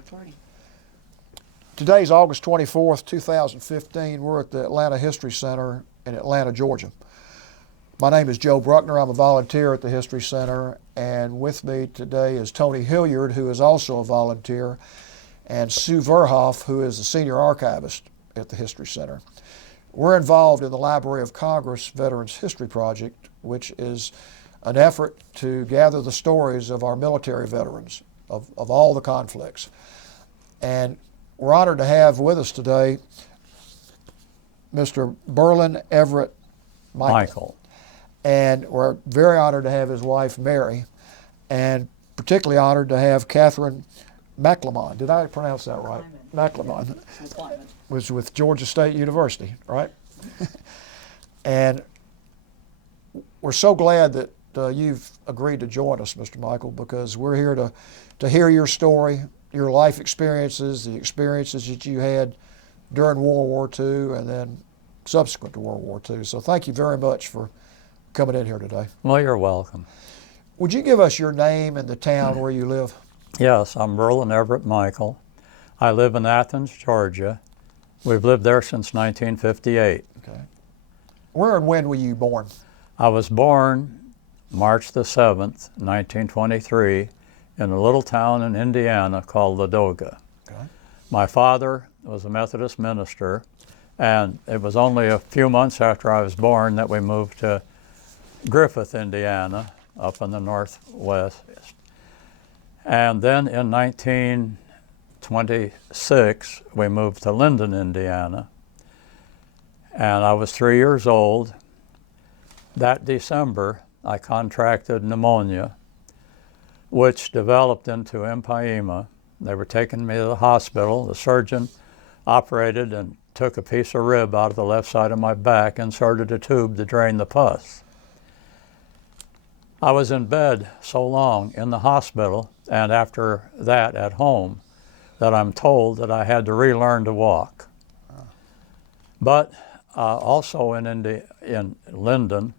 attorney. Today's August 24th, 2015. We're at the Atlanta History Center in Atlanta, Georgia. My name is Joe Bruckner. I'm a volunteer at the History Center, and with me today is Tony Hilliard, who is also a volunteer, and Sue Verhoff, who is the senior archivist at the History Center. We're involved in the Library of Congress Veterans History Project, which is an effort to gather the stories of our military veterans of all the conflicts. And we're honored to have with us today Mr. Burlyn Everett Michel. And we're very honored to have his wife, Mary, and particularly honored to have Catherine McLemon. Did I pronounce that right? McLemon. Was with Georgia State University, right? And we're so glad that you've agreed to join us, Mr. Michel, because we're here to hear your story, your life experiences, the experiences that you had during World War II and then subsequent to World War II. So thank you very much for coming in here today. Well, you're welcome. Would you give us your name and the town where you live? Yes, I'm Burlyn Everett Michel. I live in Athens, Georgia. We've lived there since 1958. Okay. Where and when were you born? I was born March the 7th, 1923, in a little town in Indiana called Ladoga. Okay. My father was a Methodist minister, and it was only a few months after I was born that we moved to Griffith, Indiana, up in the northwest. And then in 1926, we moved to Linden, Indiana, and I was 3 years old. That December, I contracted pneumonia, which developed into empyema. They were taking me to the hospital. The surgeon operated and took a piece of rib out of the left side of my back, inserted a tube to drain the pus. I was in bed so long in the hospital and after that at home that I'm told that I had to relearn to walk. But also in Linden,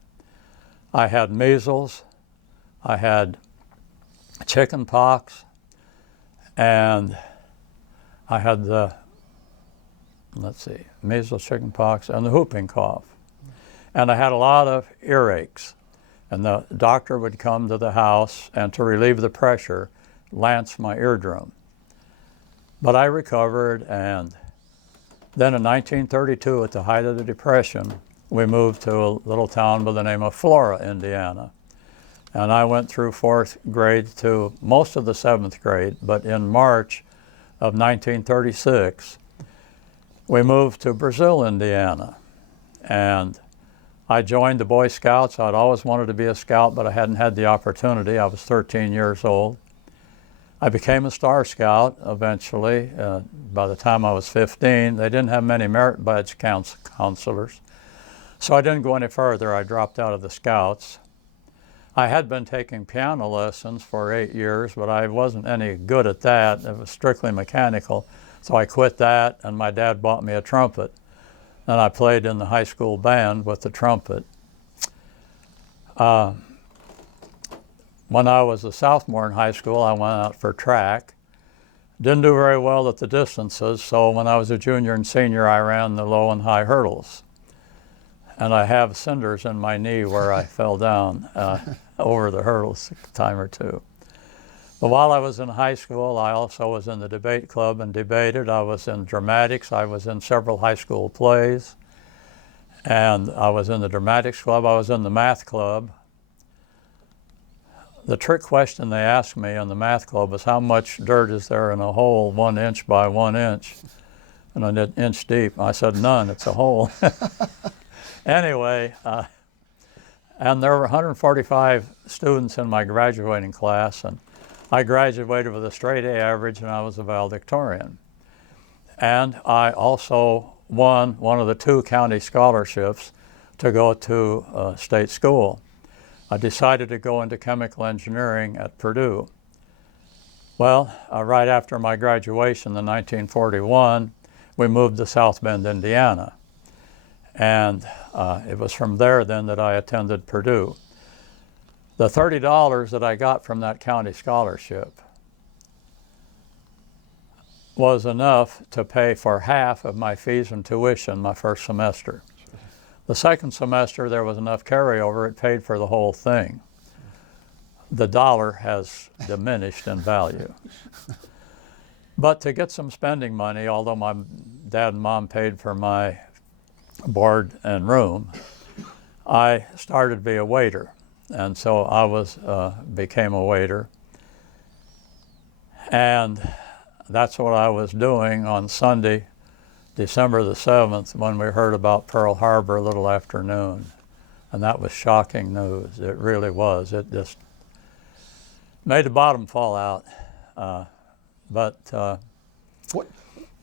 I had measles, I had chicken pox, and I had the, measles, chicken pox, and the whooping cough. And I had a lot of earaches. And the doctor would come to the house and to relieve the pressure, lance my eardrum. But I recovered, and then in 1932, at the height of the Depression, we moved to a little town by the name of Flora, Indiana. And I went through 4th grade to most of the 7th grade, but in March of 1936, we moved to Brazil, Indiana. And I joined the Boy Scouts. I'd always wanted to be a scout, but I hadn't had the opportunity. I was 13 years old. I became a Star Scout eventually. By the time I was 15, they didn't have many merit badge counselors. So I didn't go any further. I dropped out of the Scouts. I had been taking piano lessons for 8 years, but I wasn't any good at that. It was strictly mechanical. So I quit that, and my dad bought me a trumpet. And I played in the high school band with the trumpet. When I was a sophomore in high school, I went out for track. Didn't do very well at the distances, so when I was a junior and senior, I ran the low and high hurdles. And I have cinders in my knee where I fell down over the hurdles a time or two. But while I was in high school, I also was in the debate club and debated. I was in dramatics. I was in several high school plays. And I was in the dramatics club. I was in the math club. The trick question they asked me in the math club was, how much dirt is there in a hole 1 inch by 1 inch? And I did inch deep. I said, none, it's a hole. Anyway, and there were 145 students in my graduating class, and I graduated with a straight A average, and I was a valedictorian. And I also won one of the 2 county scholarships to go to state school. I decided to go into chemical engineering at Purdue. Well, right after my graduation in 1941, we moved to South Bend, Indiana. And it was from there then that I attended Purdue. The $30 that I got from that county scholarship was enough to pay for half of my fees and tuition my first semester. The second semester, there was enough carryover, it paid for the whole thing. The dollar has diminished in value. But to get some spending money, although my dad and mom paid for my board and room, I started to be a waiter. And so I became a waiter. And that's what I was doing on Sunday, December the 7th, when we heard about Pearl Harbor a little after noon. And that was shocking news. It really was. It just made the bottom fall out.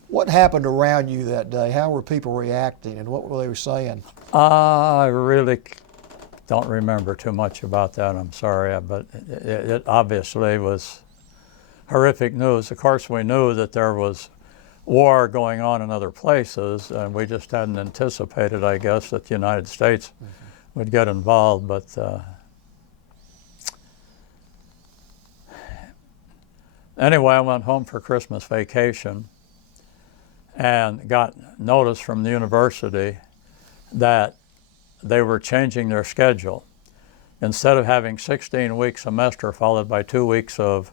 What happened around you that day? How were people reacting, and what were they saying? I really don't remember too much about that. I'm sorry, but it obviously was horrific news. Of course, we knew that there was war going on in other places, and we just hadn't anticipated, I guess, that the United States would get involved. But anyway, I went home for Christmas vacation and got notice from the university that they were changing their schedule. Instead of having 16-week semester followed by 2 weeks of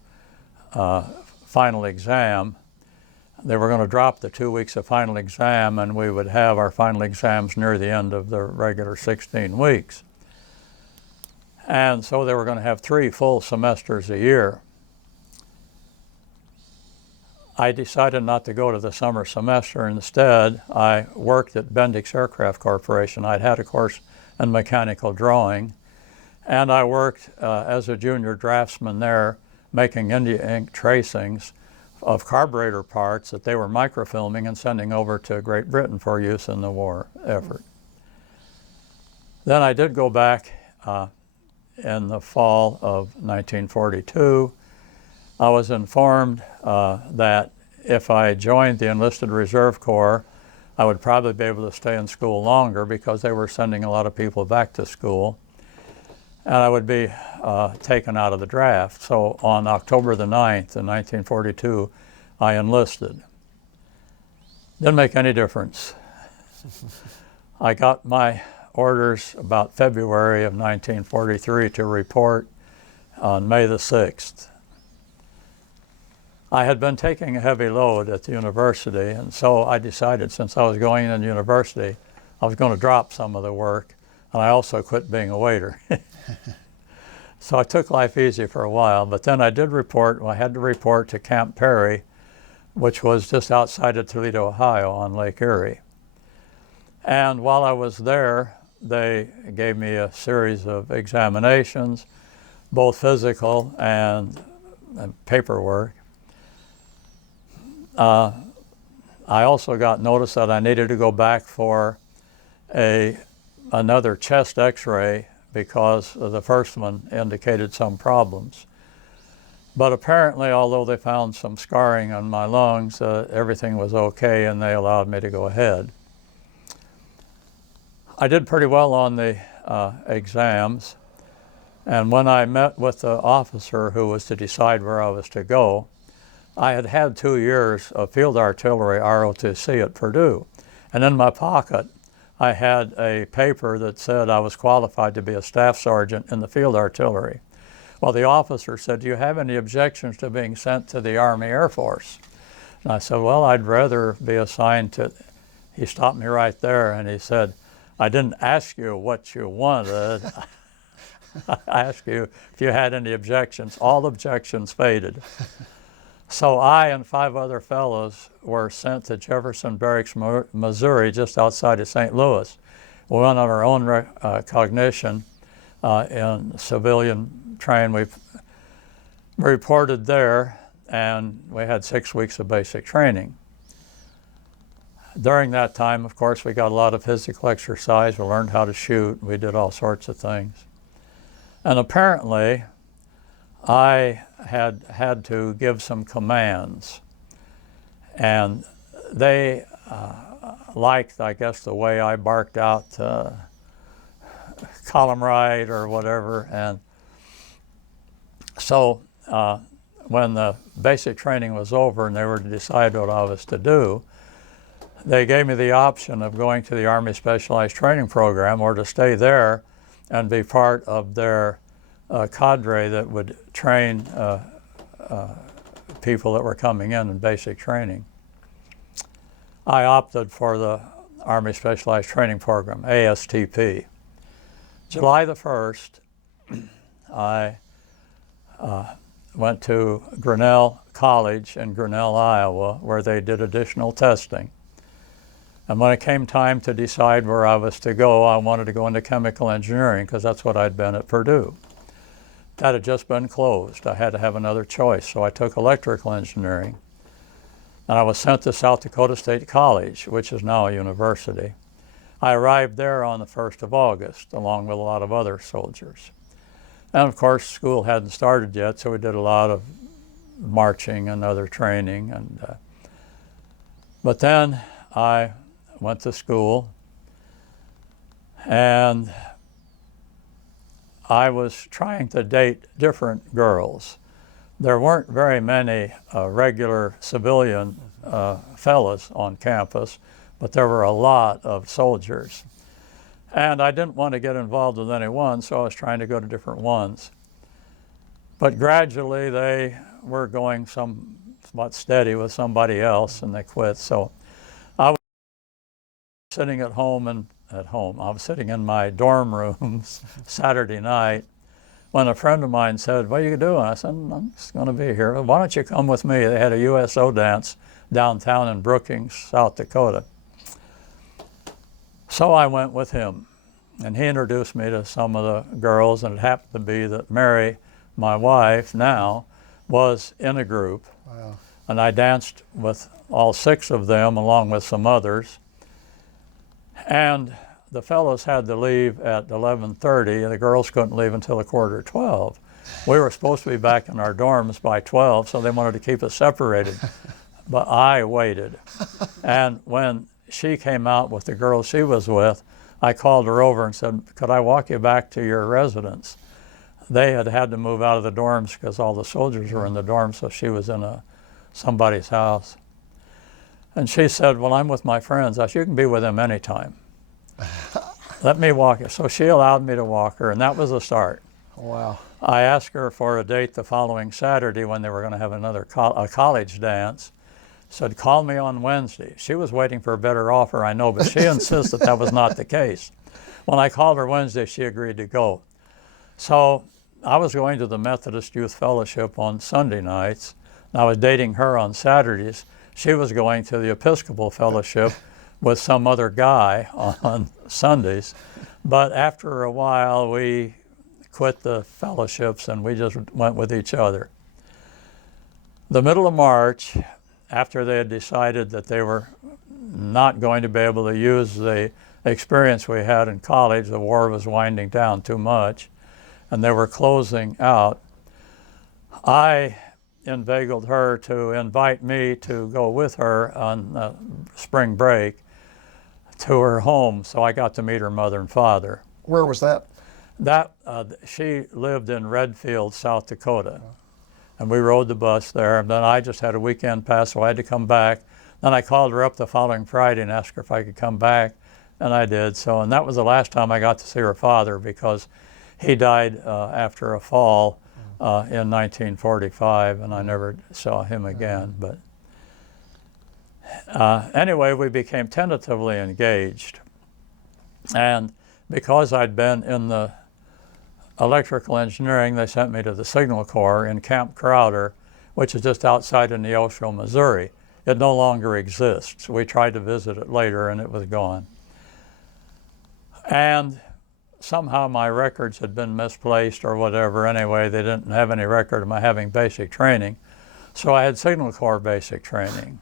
final exam, they were going to drop the 2 weeks of final exam, and we would have our final exams near the end of the regular 16 weeks. And so they were going to have 3 full semesters a year. I decided not to go to the summer semester. Instead, I worked at Bendix Aircraft Corporation. I'd had a course in mechanical drawing, and I worked as a junior draftsman there, making India ink tracings of carburetor parts that they were microfilming and sending over to Great Britain for use in the war effort. Then I did go back in the fall of 1942. I was informed that if I joined the enlisted reserve corps, I would probably be able to stay in school longer because they were sending a lot of people back to school, and I would be taken out of the draft. So on October the 9th in 1942, I enlisted. Didn't make any difference. I got my orders about February of 1943 to report on May the 6th. I had been taking a heavy load at the university, and so I decided, since I was going in university, I was going to drop some of the work, and I also quit being a waiter. So I took life easy for a while, but then I did report. I had to report to Camp Perry, which was just outside of Toledo, Ohio, on Lake Erie. And while I was there, they gave me a series of examinations, both physical and paperwork. I also got notice that I needed to go back for another chest x-ray because the first one indicated some problems. But apparently, although they found some scarring on my lungs, everything was okay, and they allowed me to go ahead. I did pretty well on the exams, and when I met with the officer who was to decide where I was to go, I had had 2 years of field artillery ROTC at Purdue, and in my pocket I had a paper that said I was qualified to be a staff sergeant in the field artillery. Well, the officer said, "Do you have any objections to being sent to the Army Air Force?" And I said, "Well, I'd rather be assigned to..." He stopped me right there and he said, "I didn't ask you what you wanted. I asked you if you had any objections." All objections faded. So I and 5 other fellows were sent to Jefferson Barracks, Missouri, just outside of St. Louis. We went on our own recognition in civilian train. We reported there, and we had 6 weeks of basic training. During that time, of course, we got a lot of physical exercise. We learned how to shoot. We did all sorts of things. And apparently, I had to give some commands, and they liked, I guess, the way I barked out column right or whatever, and so when the basic training was over and they were to decide what I was to do, they gave me the option of going to the Army Specialized Training Program or to stay there and be part of their cadre that would train people that were coming in basic training. I opted for the Army Specialized Training Program, ASTP. July the 1st, I went to Grinnell College in Grinnell, Iowa, where they did additional testing. And when it came time to decide where I was to go, I wanted to go into chemical engineering because that's what I'd been at Purdue. That had just been closed. I had to have another choice, so I took electrical engineering. And I was sent to South Dakota State College, which is now a university. I arrived there on the 1st of August, along with a lot of other soldiers. And of course, school hadn't started yet, so we did a lot of marching and other training. But then I went to school, and I was trying to date different girls. There weren't very many regular civilian fellas on campus, but there were a lot of soldiers. And I didn't want to get involved with any one, so I was trying to go to different ones. But gradually they were going somewhat steady with somebody else, and they quit. So I was sitting at home. I was sitting in my dorm rooms Saturday night when a friend of mine said, "What are you doing?" I said, "I'm just going to be here. Why don't you come with me?" They had a USO dance downtown in Brookings, South Dakota. So I went with him, and he introduced me to some of the girls, and it happened to be that Mary, my wife now, was in a group. Wow. And I danced with all 6 of them along with some others. And the fellows had to leave at 11:30, and the girls couldn't leave until 11:45. We were supposed to be back in our dorms by 12, so they wanted to keep us separated. But I waited. And when she came out with the girl she was with, I called her over and said, "Could I walk you back to your residence?" They had to move out of the dorms because all the soldiers were in the dorms, so she was in somebody's house. And she said, "Well, I'm with my friends." I said, "You can be with them anytime. Let me walk you." So she allowed me to walk her, and that was the start. Wow. I asked her for a date the following Saturday when they were going to have another college dance. Said, "Call me on Wednesday." She was waiting for a better offer, I know, but she insisted that was not the case. When I called her Wednesday, she agreed to go. So I was going to the Methodist Youth Fellowship on Sunday nights, and I was dating her on Saturdays. She was going to the Episcopal Fellowship with some other guy on Sundays. But after a while, we quit the fellowships and we just went with each other. The middle of March, after they had decided that they were not going to be able to use the experience we had in college, the war was winding down too much, and they were closing out, I inveigled her to invite me to go with her on spring break to her home, so I got to meet her mother and father. Where was that? She lived in Redfield, South Dakota. And we rode the bus there, and then I just had a weekend pass, so I had to come back. Then I called her up the following Friday and asked her if I could come back, and I did. So, and that was the last time I got to see her father because he died after a fall in 1945, and I never saw him again. But anyway, we became tentatively engaged. And because I'd been in the electrical engineering, they sent me to the Signal Corps in Camp Crowder, which is just outside of Neosho, Missouri. It no longer exists. We tried to visit it later and it was gone. And somehow my records had been misplaced or whatever. Anyway, they didn't have any record of my having basic training. So I had Signal Corps basic training.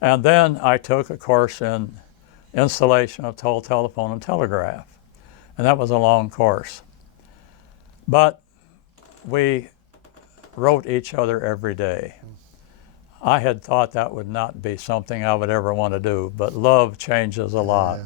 And then I took a course in installation of toll telephone and telegraph. And that was a long course. But we wrote each other every day. I had thought that would not be something I would ever want to do, but love changes a lot.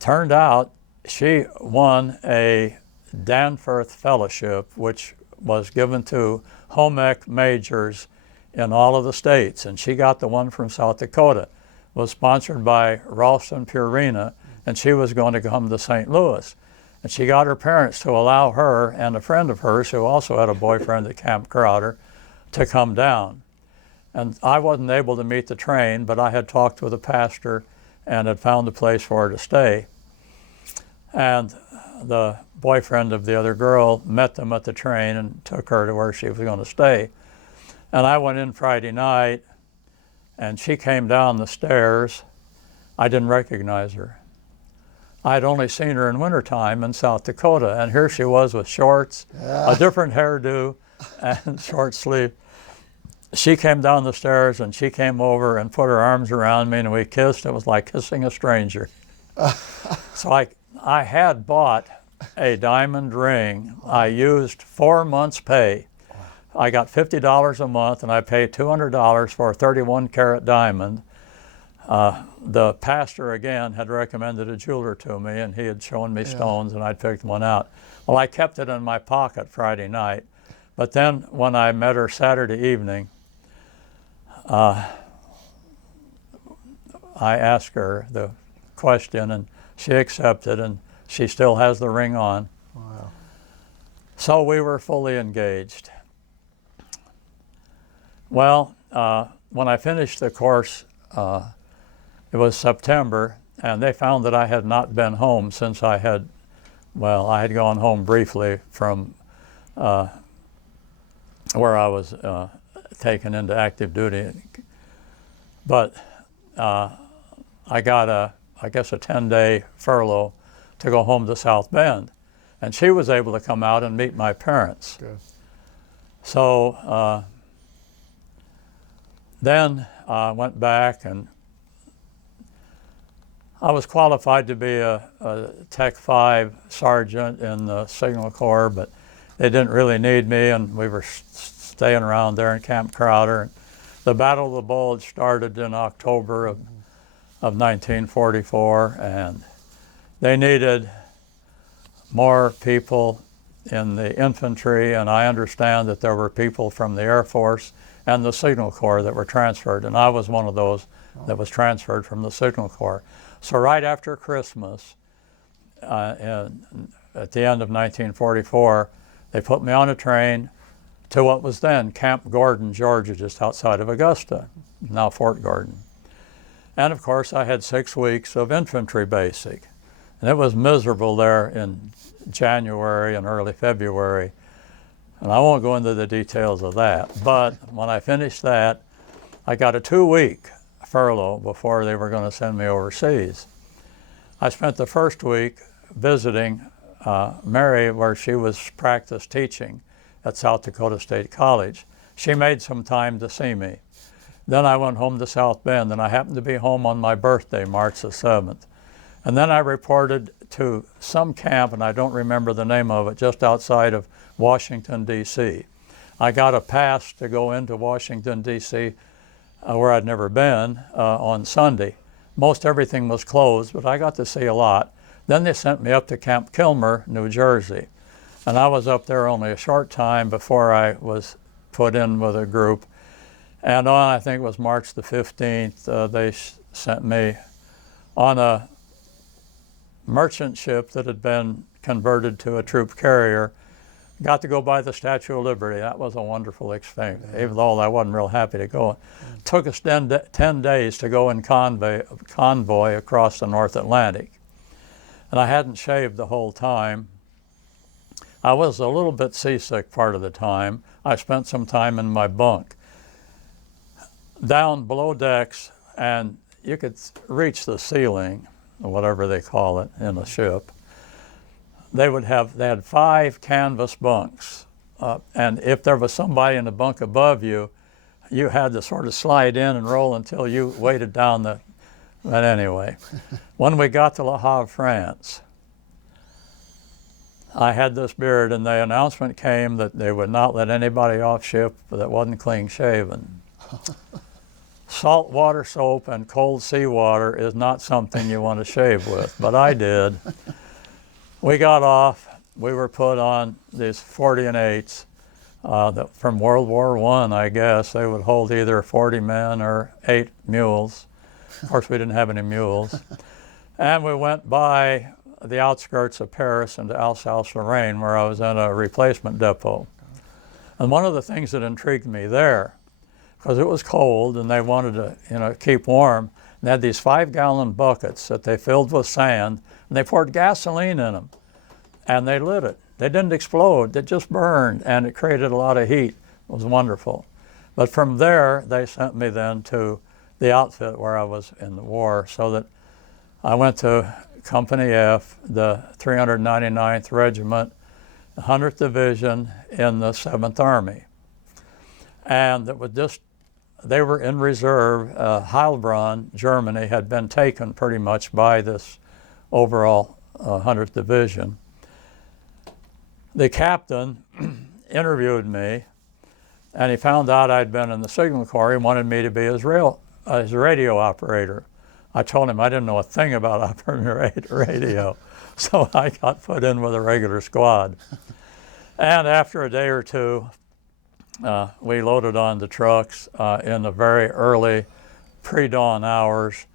Turned out she won a Danforth Fellowship, which was given to home ec majors in all of the states, and she got the one from South Dakota. It was sponsored by Ralston Purina, and she was going to come to St. Louis. And she got her parents to allow her and a friend of hers, who also had a boyfriend at Camp Crowder, to come down. And I wasn't able to meet the train, but I had talked with a pastor and had found a place for her to stay. And the boyfriend of the other girl met them at the train and took her to where she was going to stay. And I went in Friday night, and she came down the stairs. I didn't recognize her. I had only seen her in wintertime in South Dakota, and here she was with shorts, a different hairdo, and short sleeve. She came down the stairs, and she came over and put her arms around me, and we kissed. It was like kissing a stranger. So I had bought a diamond ring. I used 4 months' pay. I got $50 a month, and I paid $200 for a 31-carat diamond. The pastor, again, had recommended a jeweler to me, and he had shown me stones, and I'd picked one out. Well, I kept it in my pocket Friday night. But then when I met her Saturday evening, I asked her the question, and she accepted, and she still has the ring on. Wow. So we were fully engaged. Well, when I finished the course, it was September, and they found that I had not been home since I had gone home briefly from where I was taken into active duty. But I got a 10-day furlough to go home to South Bend. And she was able to come out and meet my parents. Good. So then I went back, and I was qualified to be a Tech 5 sergeant in the Signal Corps, but they didn't really need me, and we were staying around there in Camp Crowder. The Battle of the Bulge started in October of 1944, and they needed more people in the infantry, and I understand that there were people from the Air Force and the Signal Corps that were transferred, and I was one of those that was transferred from the Signal Corps. So right after Christmas, at the end of 1944, they put me on a train to what was then Camp Gordon, Georgia, just outside of Augusta, now Fort Gordon. And of course, I had 6 weeks of infantry basic. And it was miserable there in January and early February. And I won't go into the details of that. But when I finished that, I got a 2-week furlough before they were going to send me overseas. I spent the first week visiting Mary, where she was practice teaching at South Dakota State College. She made some time to see me. Then I went home to South Bend, and I happened to be home on my birthday, March the 7th. And then I reported to some camp, and I don't remember the name of it, just outside of Washington, D.C. I got a pass to go into Washington, D.C., where I'd never been, on Sunday. Most everything was closed, but I got to see a lot. Then they sent me up to Camp Kilmer, New Jersey. And I was up there only a short time before I was put in with a group. And on, I think it was March the 15th, they sent me on a merchant ship that had been converted to a troop carrier. Got to go by the Statue of Liberty. That was a wonderful experience, even though I wasn't real happy to go. It took us 10 days to go in convoy across the North Atlantic. And I hadn't shaved the whole time. I was a little bit seasick part of the time. I spent some time in my bunk. Down below decks, and you could reach the ceiling, or whatever they call it in a ship. They had 5 canvas bunks, and if there was somebody in the bunk above you, you had to sort of slide in and roll until you waded down the. But anyway, when we got to Le Havre, France, I had this beard, and the announcement came that they would not let anybody off ship that wasn't clean shaven. Salt water soap and cold seawater is not something you want to shave with, but I did. We got off. We were put on these 40 and 8s, from World War I guess. They would hold either 40 men or 8 mules. Of course, we didn't have any mules. And we went by the outskirts of Paris into Alsace-Lorraine, where I was in a replacement depot. And one of the things that intrigued me there, because it was cold and they wanted to keep warm, they had these 5-gallon buckets that they filled with sand, and they poured gasoline in them, and they lit it. They didn't explode, it just burned, and it created a lot of heat. It was wonderful. But from there, they sent me then to the outfit where I was in the war, so that I went to Company F, the 399th Regiment, 100th Division in the 7th Army. And it was just, they were in reserve. Heilbronn, Germany, had been taken pretty much by this overall 100th Division. The captain interviewed me, and he found out I'd been in the Signal Corps. He wanted me to be his radio operator. I told him I didn't know a thing about operating a radio, so I got put in with a regular squad. And after a day or two, we loaded on the trucks in the very early pre-dawn hours,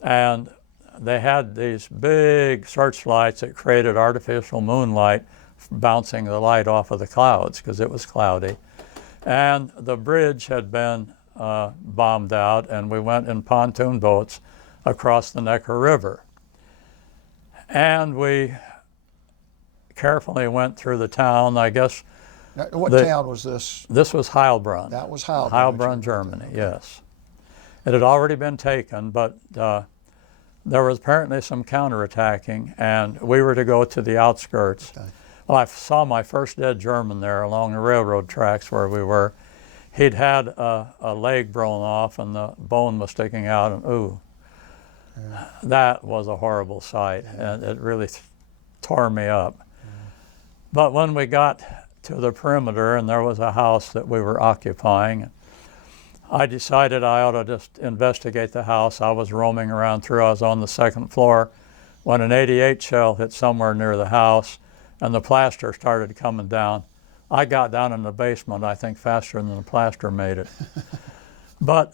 and they had these big searchlights that created artificial moonlight, bouncing the light off of the clouds because it was cloudy. And the bridge had been bombed out, and we went in pontoon boats across the Neckar River. And we carefully went through the town, I guess. Now, what town was this? This was Heilbronn. That was Heilbronn. Heilbronn, Germany, yes. It had already been taken, but there was apparently some counterattacking, and we were to go to the outskirts. Okay. Well, I saw my first dead German there along the railroad tracks where we were. He'd had a leg blown off, and the bone was sticking out, and ooh. Yeah. That was a horrible sight, and it really tore me up. Yeah. But when we got to the perimeter and there was a house that we were occupying, I decided I ought to just investigate the house. I was roaming around through, I was on the 2nd floor when an 88 shell hit somewhere near the house and the plaster started coming down. I got down in the basement, I think, faster than the plaster made it. But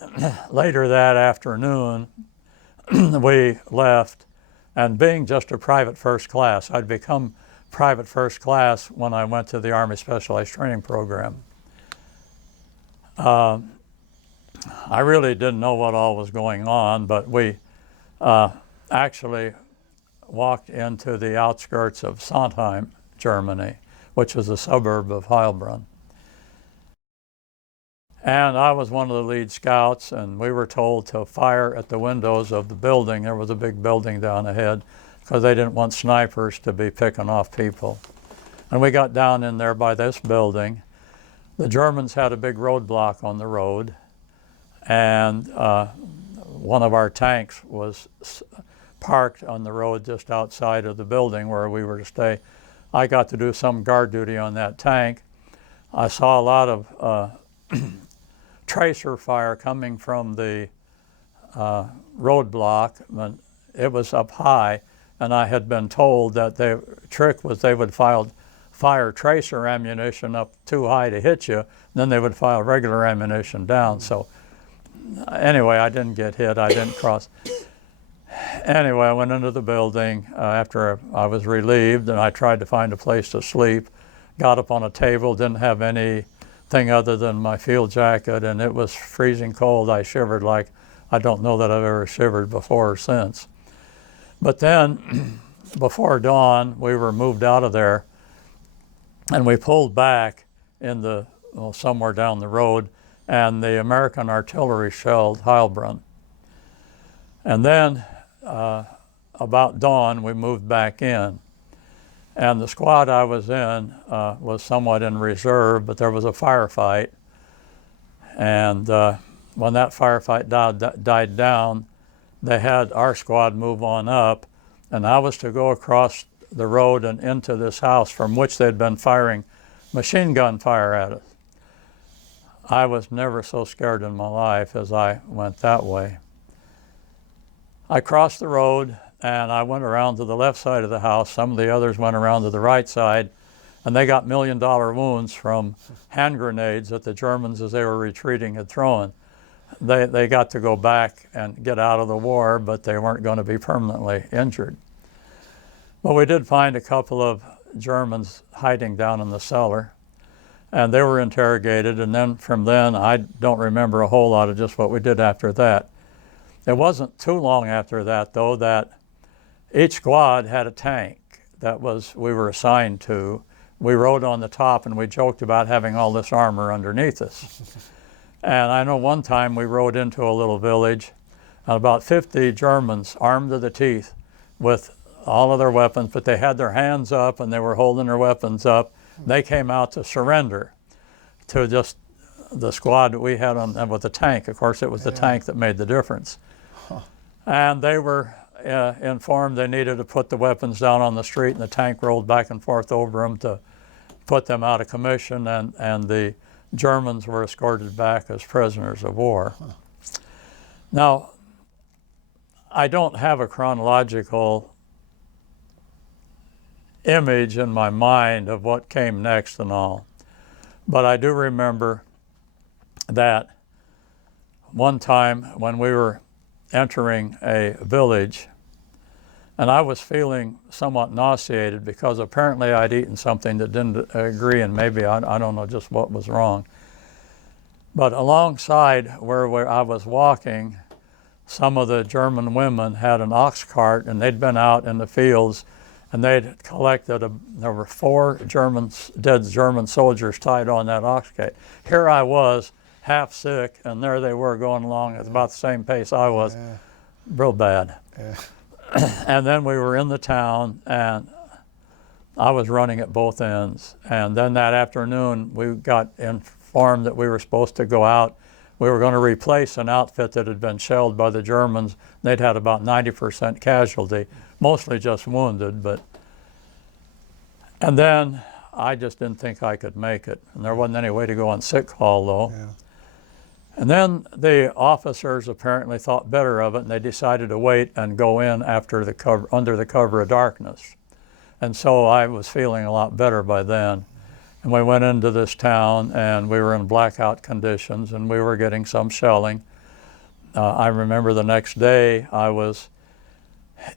later that afternoon, we left, and being just a private first class, I'd become private first class when I went to the Army Specialized Training Program. I really didn't know what all was going on, but we actually walked into the outskirts of Sondheim, Germany, which was a suburb of Heilbronn. And I was one of the lead scouts, and we were told to fire at the windows of the building. There was a big building down ahead because they didn't want snipers to be picking off people. And we got down in there by this building. The Germans had a big roadblock on the road, and one of our tanks was parked on the road just outside of the building where we were to stay. I got to do some guard duty on that tank. I saw a lot of tracer fire coming from the roadblock, and it was up high, and I had been told that the trick was they would fire tracer ammunition up too high to hit you, and then they would fire regular ammunition down. So anyway, I didn't get hit, I didn't cross. Anyway, I went into the building after I was relieved, and I tried to find a place to sleep. Got up on a table, didn't have anything other than my field jacket, and it was freezing cold. I shivered like I don't know that I've ever shivered before or since. But then, before dawn, we were moved out of there, and we pulled back in the somewhere down the road, and the American artillery shelled Heilbronn. And then, about dawn, we moved back in. And the squad I was in was somewhat in reserve, but there was a firefight. And when that firefight died down, they had our squad move on up, and I was to go across the road and into this house from which they'd been firing machine gun fire at us. I was never so scared in my life as I went that way. I crossed the road, and I went around to the left side of the house. Some of the others went around to the right side, and they got $1 million wounds from hand grenades that the Germans, as they were retreating, had thrown. They got to go back and get out of the war, but they weren't going to be permanently injured. But we did find a couple of Germans hiding down in the cellar, and they were interrogated, and then from then I don't remember a whole lot of just what we did after that. It wasn't too long after that, though, that each squad had a tank that we were assigned to. We rode on the top, and we joked about having all this armor underneath us. And I know one time we rode into a little village, and about 50 Germans armed to the teeth with all of their weapons, but they had their hands up and they were holding their weapons up. They came out to surrender to just the squad that we had on with the tank. Of course, it was the tank that made the difference. And they were informed they needed to put the weapons down on the street, and the tank rolled back and forth over them to put them out of commission, and the Germans were escorted back as prisoners of war. Now, I don't have a chronological image in my mind of what came next and all, but I do remember that one time when we were entering a village, and I was feeling somewhat nauseated because apparently I'd eaten something that didn't agree, and maybe I don't know just what was wrong. But alongside where I was walking, some of the German women had an ox cart, and they'd been out in the fields, and they'd collected, there were 4 dead German soldiers tied on that ox cart. Here I was, half sick, and there they were going along at about the same pace I was. Real bad. And then we were in the town, and I was running at both ends. And then that afternoon, we got informed that we were supposed to go out. We were going to replace an outfit that had been shelled by the Germans. They'd had about 90% casualty, mostly just wounded. And then I just didn't think I could make it. And there wasn't any way to go on sick call, though. Yeah. And then the officers apparently thought better of it, and they decided to wait and go in under the cover of darkness. And so I was feeling a lot better by then. And we went into this town, and we were in blackout conditions, and we were getting some shelling. I remember the next day I was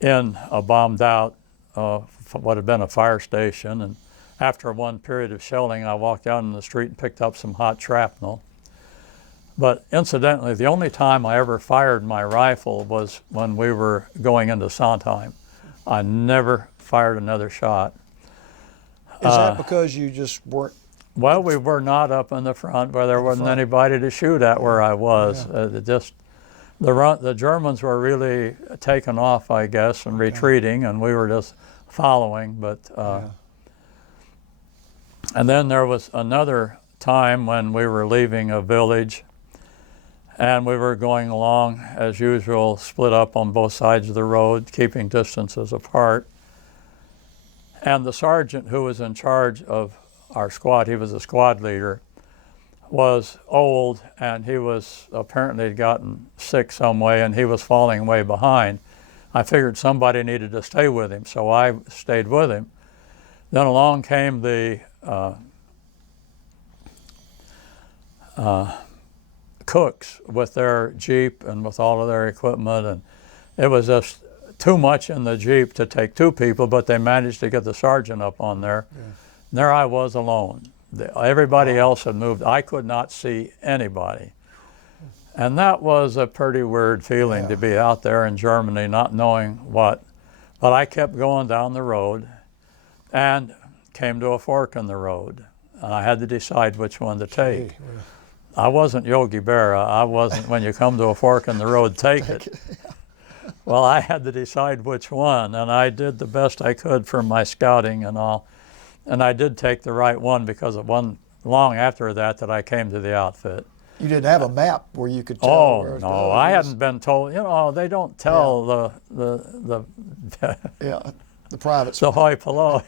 in a bombed out, what had been a fire station, and after one period of shelling, I walked out in the street and picked up some hot shrapnel. But incidentally, the only time I ever fired my rifle was when we were going into Sondheim. I never fired another shot. Is that because you just weren't? Well, we were not up in the front where there wasn't anybody to shoot at where I was. The Germans were really taking off, I guess, and retreating, and we were just following. And then there was another time when we were leaving a village, and we were going along as usual, split up on both sides of the road, keeping distances apart. And the sergeant who was in charge of our squad, he was a squad leader, was old, and he was apparently gotten sick some way, and he was falling way behind. I figured somebody needed to stay with him, so I stayed with him. Then along came the cooks with their Jeep and with all of their equipment, and it was just too much in the Jeep to take 2 people, but they managed to get the sergeant up on there. Yeah. There I was alone. Everybody else had moved. I could not see anybody. And that was a pretty weird feeling to be out there in Germany not knowing what. But I kept going down the road and came to a fork in the road. And I had to decide which one to take. I wasn't Yogi Berra. I wasn't, when you come to a fork in the road, take it. Well, I had to decide which one, and I did the best I could for my scouting and all. And I did take the right one because it wasn't long after that I came to the outfit. You didn't have a map where you could tell? Oh, where no, I hadn't been told. You know, they don't tell the private the hoi polloi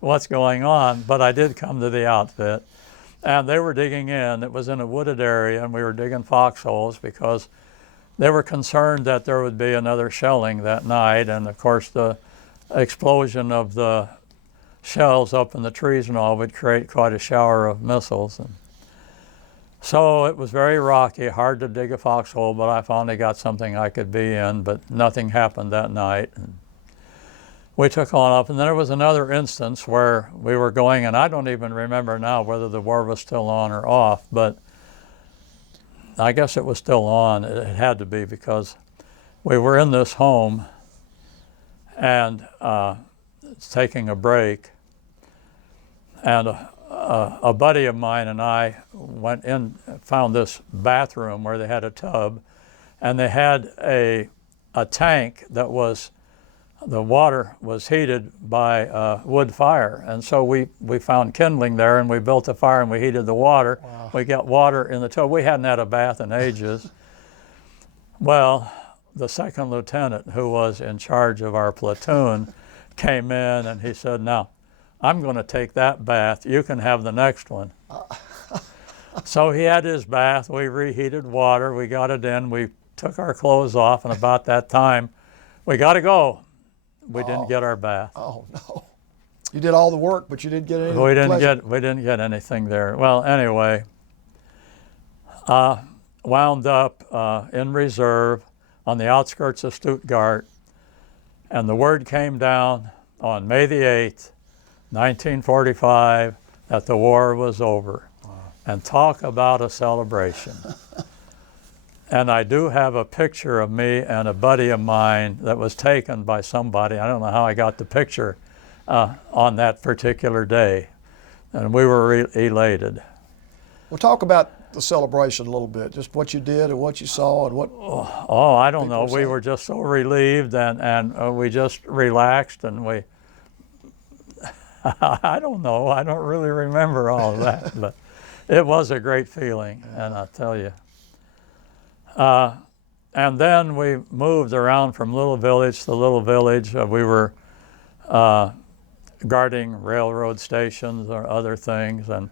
what's going on. But I did come to the outfit, and they were digging in. It was in a wooded area, and we were digging foxholes because they were concerned that there would be another shelling that night. And of course, the explosion of the shells up in the trees and all would create quite a shower of missiles. And so it was very rocky, hard to dig a foxhole, but I finally got something I could be in, but nothing happened that night. And we took on up, and then there was another instance where we were going, and I don't even remember now whether the war was still on or off, but I guess it was still on. It had to be, because we were in this home and taking a break, and a buddy of mine and I went in, found this bathroom where they had a tub, and they had a tank that was, the water was heated by wood fire. And so we found kindling there, and we built a fire and we heated the water. Wow. We got water in the tub. We hadn't had a bath in ages. Well, the second lieutenant, who was in charge of our platoon, came in and he said, "Now, I'm going to take that bath. You can have the next one." So he had his bath. We reheated water. We got it in. We took our clothes off, and about that time, we got to go. We didn't get our bath. Oh no! You did all the work, but you didn't get anything. We didn't get anything there. Well, anyway, wound up in reserve on the outskirts of Stuttgart, and the word came down on May the 8th, 1945, that the war was over. Wow. And talk about a celebration. And I do have a picture of me and a buddy of mine that was taken by somebody. I don't know how I got the picture on that particular day. And we were elated. Well, talk about the celebration a little bit, just what you did and what you saw and what. Oh, I don't know. We were just so relieved, and we just relaxed, and we, I don't know. I don't really remember all of that, but it was a great feeling, and I tell you. And then we moved around from little village to little village. We were guarding railroad stations or other things, and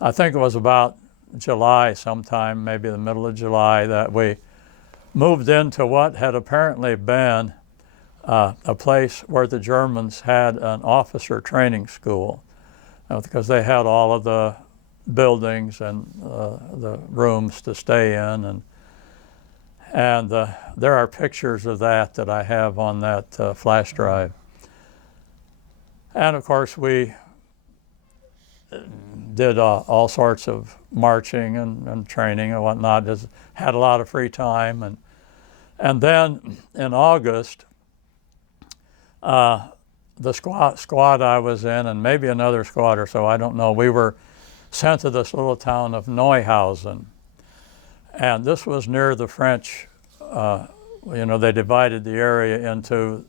I think it was about July sometime, maybe the middle of July, that we moved into what had apparently been a place where the Germans had an officer training school, because they had all of the buildings and the rooms to stay in, and there are pictures of that I have on that flash drive. And of course we did all sorts of marching and training and whatnot. Just had a lot of free time, and then in August, the squad I was in, and maybe another squad or so, I don't know, we were sent to this little town of Neuhausen. And this was near the French, they divided the area into,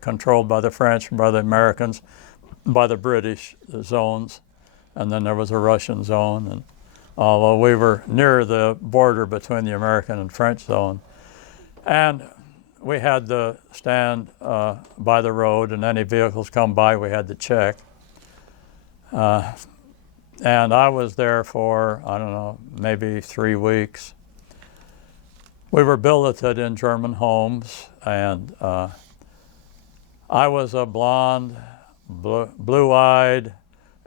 controlled by the French, by the Americans, by the British zones, and then there was a Russian zone. And although we were near the border between the American and French zone, and we had to stand by the road, and any vehicles come by, we had to check. And I was there for, I don't know, maybe 3 weeks. We were billeted in German homes, and I was a blonde, blue-eyed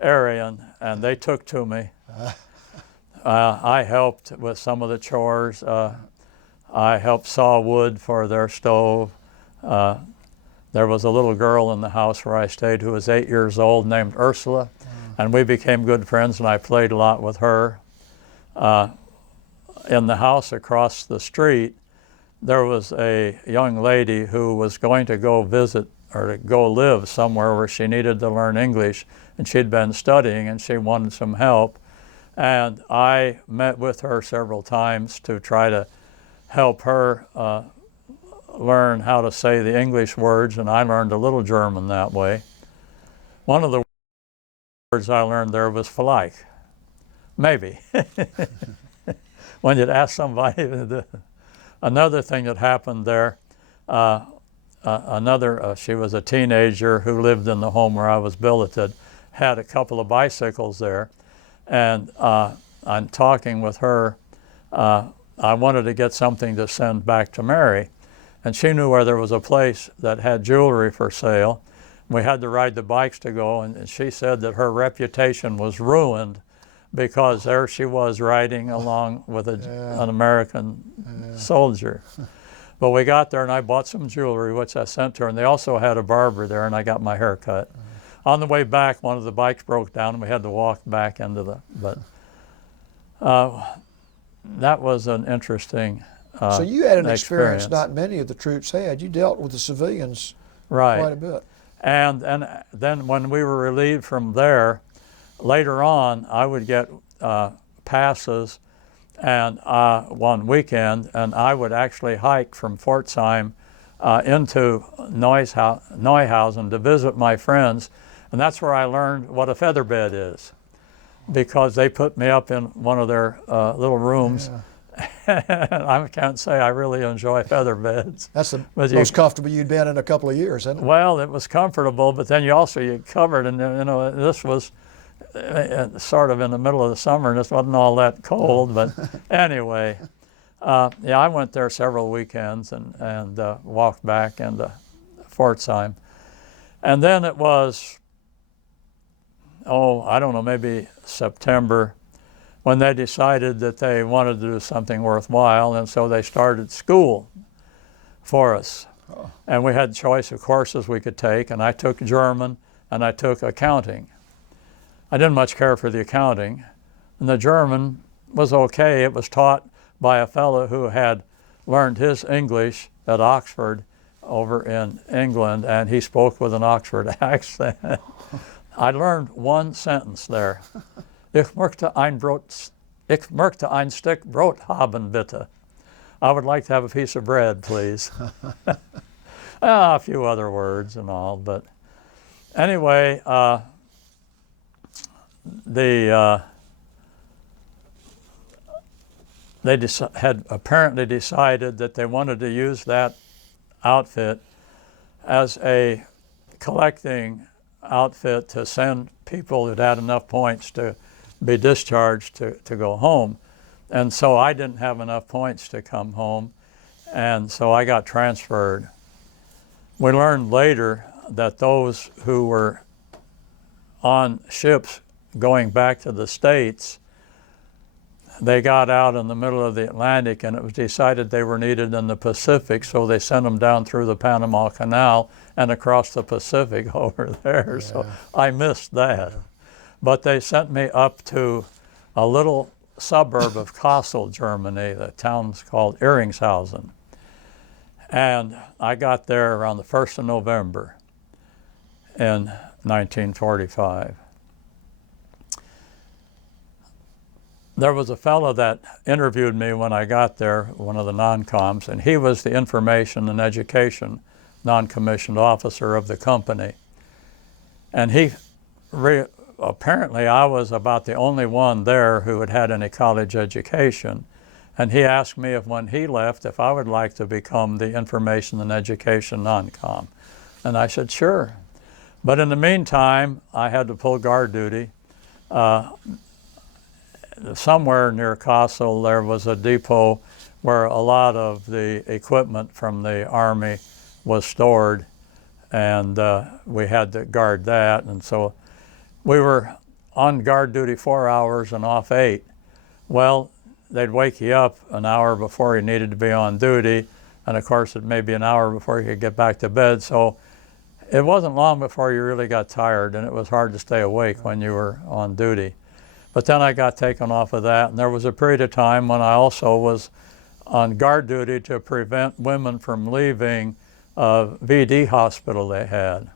Aryan, and they took to me. I helped with some of the chores. I helped saw wood for their stove. There was a little girl in the house where I stayed who was 8 years old named Ursula, and we became good friends, and I played a lot with her. In the house across the street, there was a young lady who was going to go visit or to go live somewhere where she needed to learn English, and she'd been studying and she wanted some help. And I met with her several times to try to help her learn how to say the English words, and I learned a little German that way. One of the words I learned there was vielleicht, maybe. When you'd ask somebody. Another thing that happened there, she was a teenager who lived in the home where I was billeted, had a couple of bicycles there, and I'm talking with her. I wanted to get something to send back to Mary, and she knew where there was a place that had jewelry for sale. we had to ride the bikes to go, and she said that her reputation was ruined because there she was riding along with an American soldier. But we got there, and I bought some jewelry, which I sent to her, and they also had a barber there, and I got my hair cut. On the way back, one of the bikes broke down, and we had to walk back into but that was an interesting So you had an experience not many of the troops had. You dealt with the civilians right. quite a bit. And then when we were relieved from there, later on, I would get passes and one weekend, and I would actually hike from Pforzheim into Neuhausen to visit my friends, and that's where I learned what a feather bed is, because they put me up in one of their little rooms. I can't say I really enjoy feather beds. That's the most comfortable you'd been in a couple of years, isn't it? Well, it was comfortable, but then you covered, and this was sort of in the middle of the summer, and this wasn't all that cold. But anyway, I went there several weekends and walked back into Pforzheim, and then it was, I don't know, maybe September, when they decided that they wanted to do something worthwhile, and so they started school for us. And we had choice of courses we could take, and I took German and I took accounting. I didn't much care for the accounting, and the German was okay. It was taught by a fellow who had learned his English at Oxford over in England, and he spoke with an Oxford accent. I learned one sentence there. Ich möchte ein Stück Brot haben, bitte. I would like to have a piece of bread, please. A few other words and all, but anyway, they had apparently decided that they wanted to use that outfit as a collecting outfit to send people who'd had enough points to be discharged to go home. And so I didn't have enough points to come home, and so I got transferred. We learned later that those who were on ships going back to the States, they got out in the middle of the Atlantic, and it was decided they were needed in the Pacific, so they sent them down through the Panama Canal and across the Pacific over there. Yeah. So I missed that. Yeah. But they sent me up to a little suburb of Kassel, Germany. The town's called Ehringshausen. And I got there around the 1st of November in 1945. There was a fellow that interviewed me when I got there, one of the non-coms, and he was the information and education non-commissioned officer of the company. And apparently I was about the only one there who had had any college education. And he asked me if when he left, if I would like to become the information and education non-com. And I said, sure. But in the meantime, I had to pull guard duty. Somewhere near Kassel, there was a depot where a lot of the equipment from the Army was stored, and we had to guard that. And so we were on guard duty 4 hours and off 8. Well, they'd wake you up an hour before you needed to be on duty, and of course it may be an hour before you could get back to bed. So it wasn't long before you really got tired, and it was hard to stay awake when you were on duty. But then I got taken off of that, and there was a period of time when I also was on guard duty to prevent women from leaving a VD hospital they had.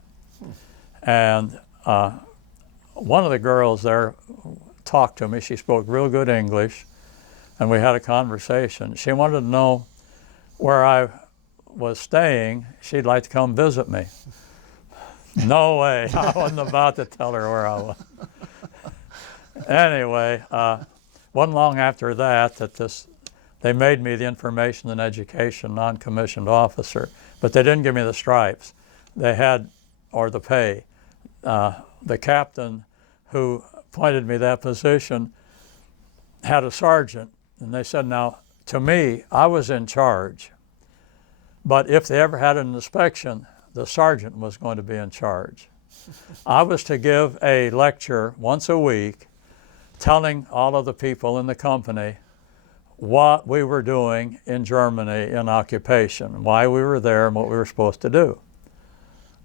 And one of the girls there talked to me. She spoke real good English, and we had a conversation. She wanted to know where I was staying. She'd like to come visit me. No way. I wasn't about to tell her where I was. Anyway, wasn't long after that they made me the information and education non-commissioned officer, but they didn't give me the stripes. They had, or the pay. The captain who appointed me that position had a sergeant, and they said, now, to me, I was in charge, but if they ever had an inspection, the sergeant was going to be in charge. I was to give a lecture once a week telling all of the people in the company what we were doing in Germany in occupation, why we were there and what we were supposed to do.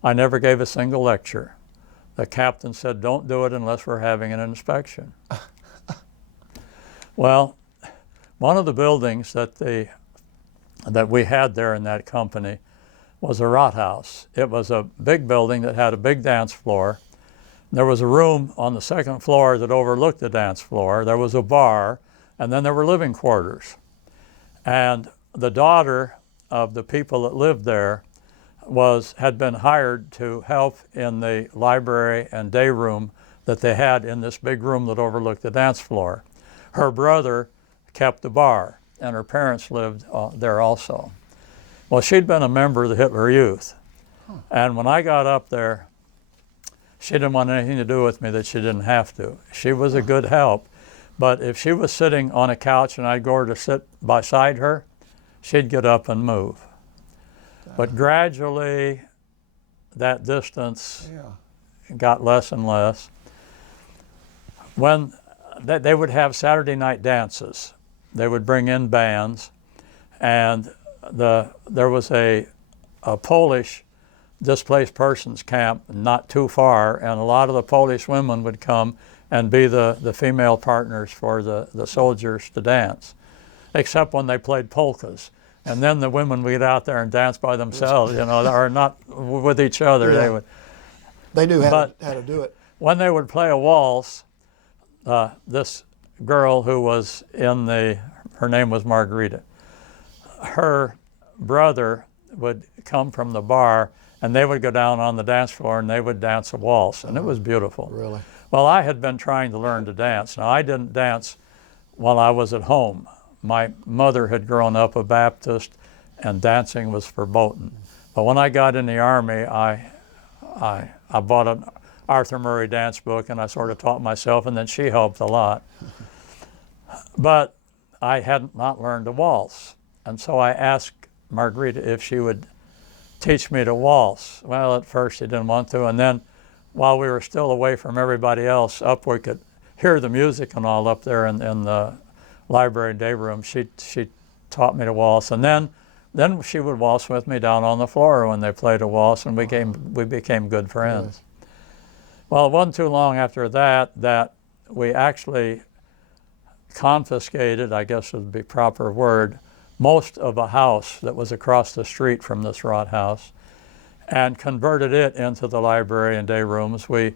I never gave a single lecture. The captain said, don't do it unless we're having an inspection. Well, one of the buildings that we had there in that company was a Rathaus. It was a big building that had a big dance floor. There was a room on the second floor that overlooked the dance floor. There was a bar, and then there were living quarters. And the daughter of the people that lived there had been hired to help in the library and day room that they had in this big room that overlooked the dance floor. Her brother kept the bar, and her parents lived there also. Well, she'd been a member of the Hitler Youth. And when I got up there, she didn't want anything to do with me that she didn't have to. She was a good help. But if she was sitting on a couch and I'd go over to sit beside her, she'd get up and move. But gradually, that distance got less and less. When they would have Saturday night dances, they would bring in bands, and there was a Polish displaced persons camp not too far, and a lot of the Polish women would come and be the female partners for the soldiers to dance, except when they played polkas. And then the women would get out there and dance by themselves, or not with each other. Yeah. They knew how to do it. When they would play a waltz, this girl who was her name was Margarita, her brother would come from the bar, and they would go down on the dance floor and they would dance a waltz, and it was beautiful. Really? Well, I had been trying to learn to dance. Now, I didn't dance while I was at home. My mother had grown up a Baptist, and dancing was verboten. But when I got in the Army, I bought an Arthur Murray dance book, and I sort of taught myself, and then she helped a lot. But I had not learned to waltz, and so I asked Margarita if she would teach me to waltz. Well, at first she didn't want to, and then while we were still away from everybody else, we could hear the music and all up there in the library day room. She taught me to waltz, and then she would waltz with me down on the floor when they played a waltz, and we became good friends. Well, it wasn't too long after that we actually confiscated, I guess would be a proper word, most of a house that was across the street from this Rathaus, and converted it into the library and day rooms. We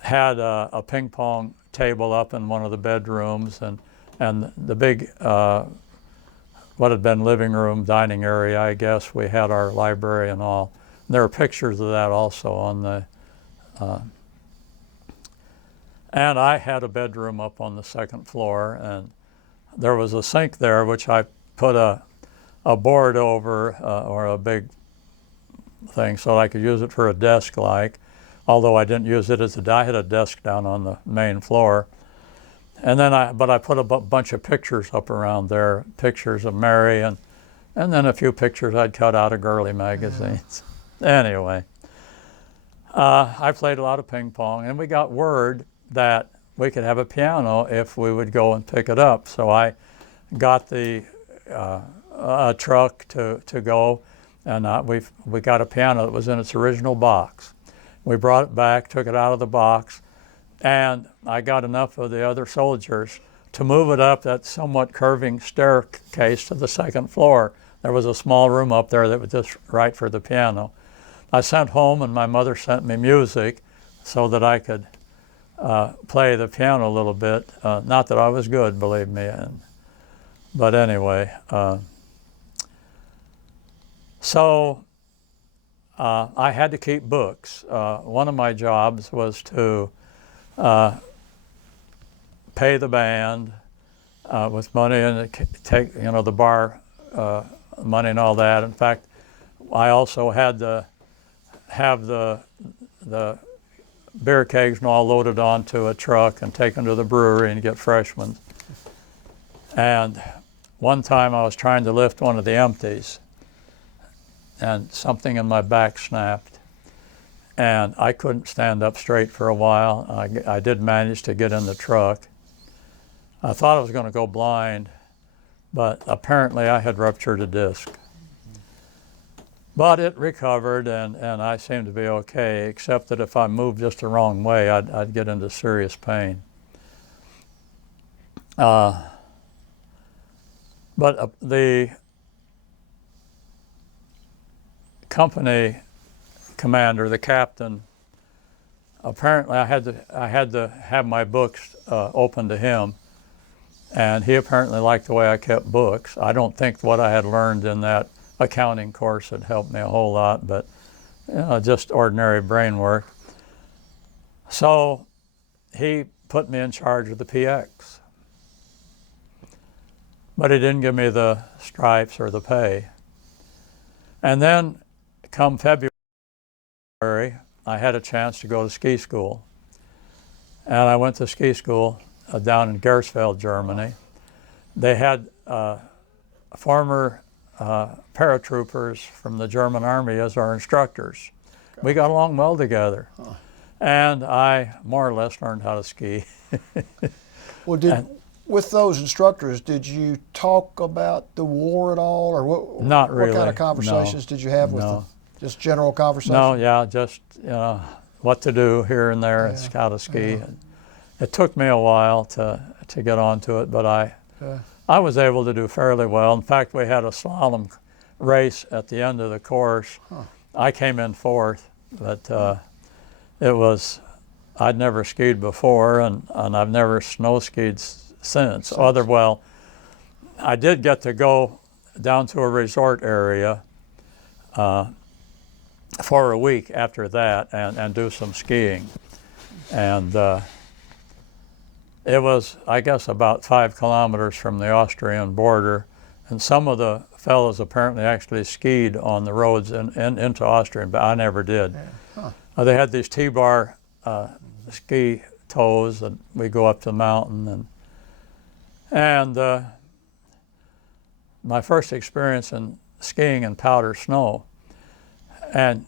had a ping pong table up in one of the bedrooms, and the big, what had been living room, dining area, I guess, we had our library and all. And there are pictures of that also on the, and I had a bedroom up on the second floor, and there was a sink there which I put a board over, or a big thing so I could use it for a desk, although I didn't use it as I had a desk down on the main floor. And then I put a bunch of pictures up around there, pictures of Mary, and then a few pictures I'd cut out of girly magazines. Anyway, I played a lot of ping pong, and we got word that we could have a piano if we would go and pick it up. So I got a truck to go, and we got a piano that was in its original box. We brought it back, took it out of the box, and I got enough of the other soldiers to move it up that somewhat curving staircase to the second floor. There was a small room up there that was just right for the piano. I sent home, and my mother sent me music so that I could play the piano a little bit. Not that I was good, believe me. But anyway, so I had to keep books. One of my jobs was to pay the band with money, and take the bar money and all that. In fact, I also had to have the beer kegs and all loaded onto a truck and taken to the brewery and get fresh ones. And one time I was trying to lift one of the empties, and something in my back snapped, and I couldn't stand up straight for a while. I did manage to get in the truck. I thought I was going to go blind, but apparently I had ruptured a disc. But it recovered, and I seemed to be okay, except that if I moved just the wrong way, I'd get into serious pain. But the company commander, the captain, apparently I had to have my books open to him, and he apparently liked the way I kept books. I don't think what I had learned in that accounting course had helped me a whole lot, but just ordinary brain work. So he put me in charge of the PX, but he didn't give me the stripes or the pay. And then come February, I had a chance to go to ski school. And I went to ski school down in Gersfeld, Germany. They had former paratroopers from the German Army as our instructors. We got along well together. And I more or less learned how to ski. Well, with those instructors, did you talk about the war at all, or what? Not really. What kind of conversations did you have with them? Just general conversations? No, yeah, just what to do here and there, and how to ski. Yeah. It took me a while to get onto it, but I was able to do fairly well. In fact, we had a slalom race at the end of the course. I came in fourth, but I'd never skied before, and I've never snow skied since. I did get to go down to a resort area for a week after that and do some skiing. And it was, I guess, about 5 kilometers from the Austrian border, and some of the fellows apparently actually skied on the roads into Austria, but I never did. They had these T-bar ski tows that we go up to the mountain, and my first experience in skiing in powder snow, and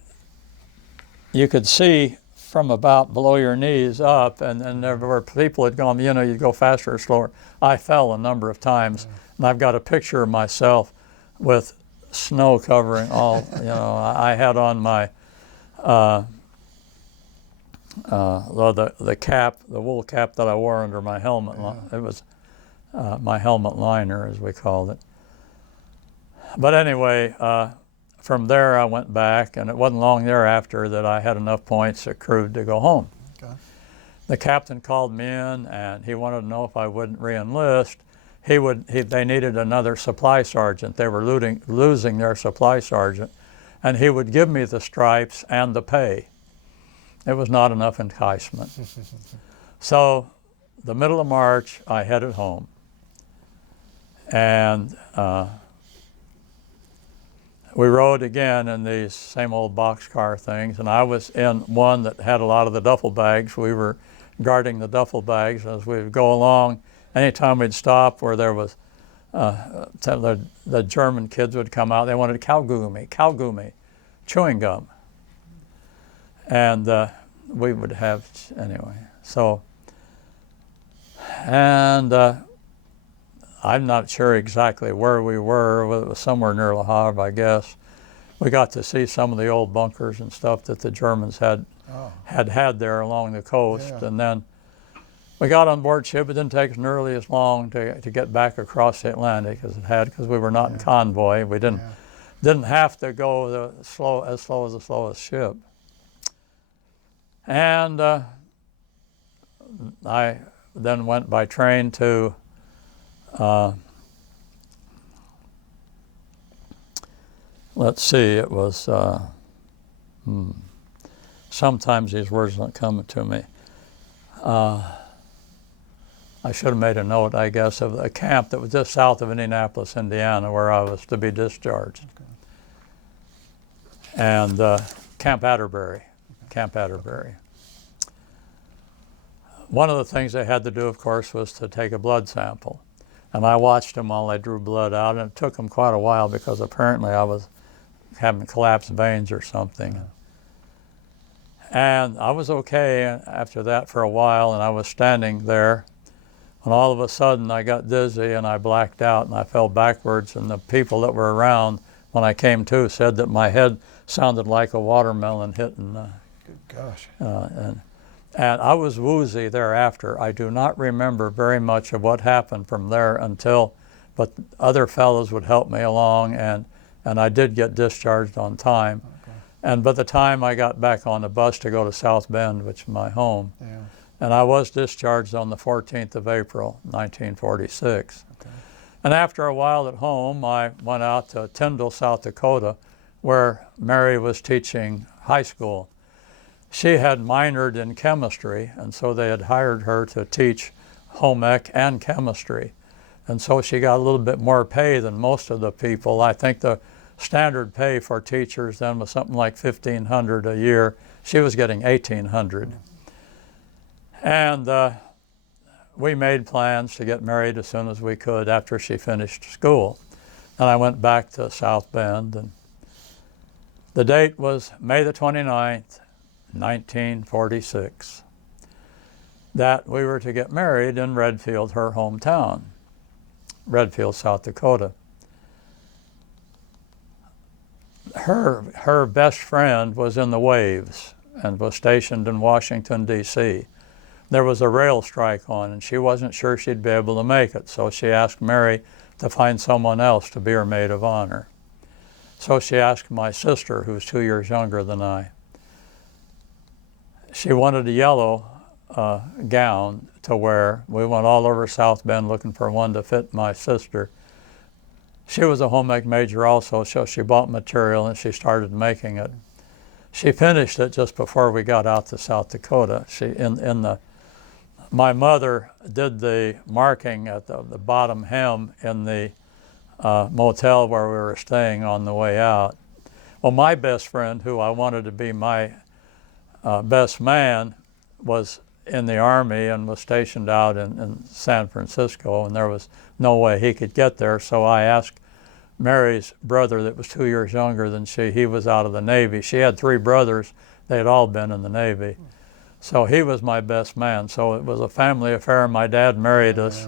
you could see from about below your knees up, and there were people had gone, you'd go faster or slower. I fell a number of times, and I've got a picture of myself with snow covering all, I had on my, the cap, the wool cap that I wore under my helmet. It was my helmet liner, as we called it. But anyway, from there I went back, and it wasn't long thereafter that I had enough points accrued to go home. Okay. The captain called me in, and he wanted to know if I wouldn't re-enlist. They needed another supply sergeant. They were losing their supply sergeant, and he would give me the stripes and the pay. It was not enough enticement. So the middle of March, I headed home. And we rode again in these same old boxcar things, and I was in one that had a lot of the duffel bags. We were guarding the duffel bags as we would go along. Anytime we'd stop where there was, the German kids would come out, they wanted kaugummi, chewing gum. And we would have, anyway. So, and I'm not sure exactly where we were. It was somewhere near Le Havre, I guess. We got to see some of the old bunkers and stuff that the Germans had there along the coast. Yeah. And then we got on board ship. It didn't take us nearly as long to get back across the Atlantic as it had, because we were not in convoy. We didn't have to go as slow as the slowest ship. And I then went by train to let's see, it was, sometimes these words don't come to me. I should have made a note, I guess, of a camp that was just south of Indianapolis, Indiana, where I was to be discharged. Okay. And Camp Atterbury. One of the things they had to do, of course, was to take a blood sample. And I watched them while they drew blood out, and it took them quite a while because apparently I was having collapsed veins or something. And I was okay after that for a while, and I was standing there when all of a sudden I got dizzy and I blacked out and I fell backwards, and the people that were around when I came to said that my head sounded like a watermelon hitting. Good gosh. And I was woozy thereafter. I do not remember very much of what happened from there but other fellows would help me along, and I did get discharged on time. Okay. And by the time I got back on the bus to go to South Bend, which is my home, Yeah. and I was discharged on the 14th of April, 1946. Okay. And after a while at home, I went out to Tyndall, South Dakota, where Mary was teaching high school. She had minored in chemistry, and so they had hired her to teach home ec and chemistry. And so she got a little bit more pay than most of the people. I think the standard pay for teachers then was something like $1,500 a year. She was getting $1,800. And we made plans to get married as soon as we could after she finished school. And I went back to South Bend, and the date was May the 29th, 1946, that we were to get married in Redfield, her hometown, Redfield, South Dakota. Her best friend was in the waves and was stationed in Washington, D.C. There was a rail strike on, and she wasn't sure she'd be able to make it, so she asked Mary to find someone else to be her maid of honor. So she asked my sister, who's 2 years younger than I. She wanted a yellow gown to wear. We went all over South Bend looking for one to fit my sister. She was a home ec major also, so she bought material and she started making it. She finished it just before we got out to South Dakota. My mother did the marking at the bottom hem in the motel where we were staying on the way out. Well, my best friend, who I wanted to be my best man, was in the Army and was stationed out in San Francisco, and there was no way he could get there, so I asked Mary's brother that was 2 years younger than she. He was out of the Navy. She had 3 brothers. They had all been in the Navy. So he was my best man. So it was a family affair. My dad married us,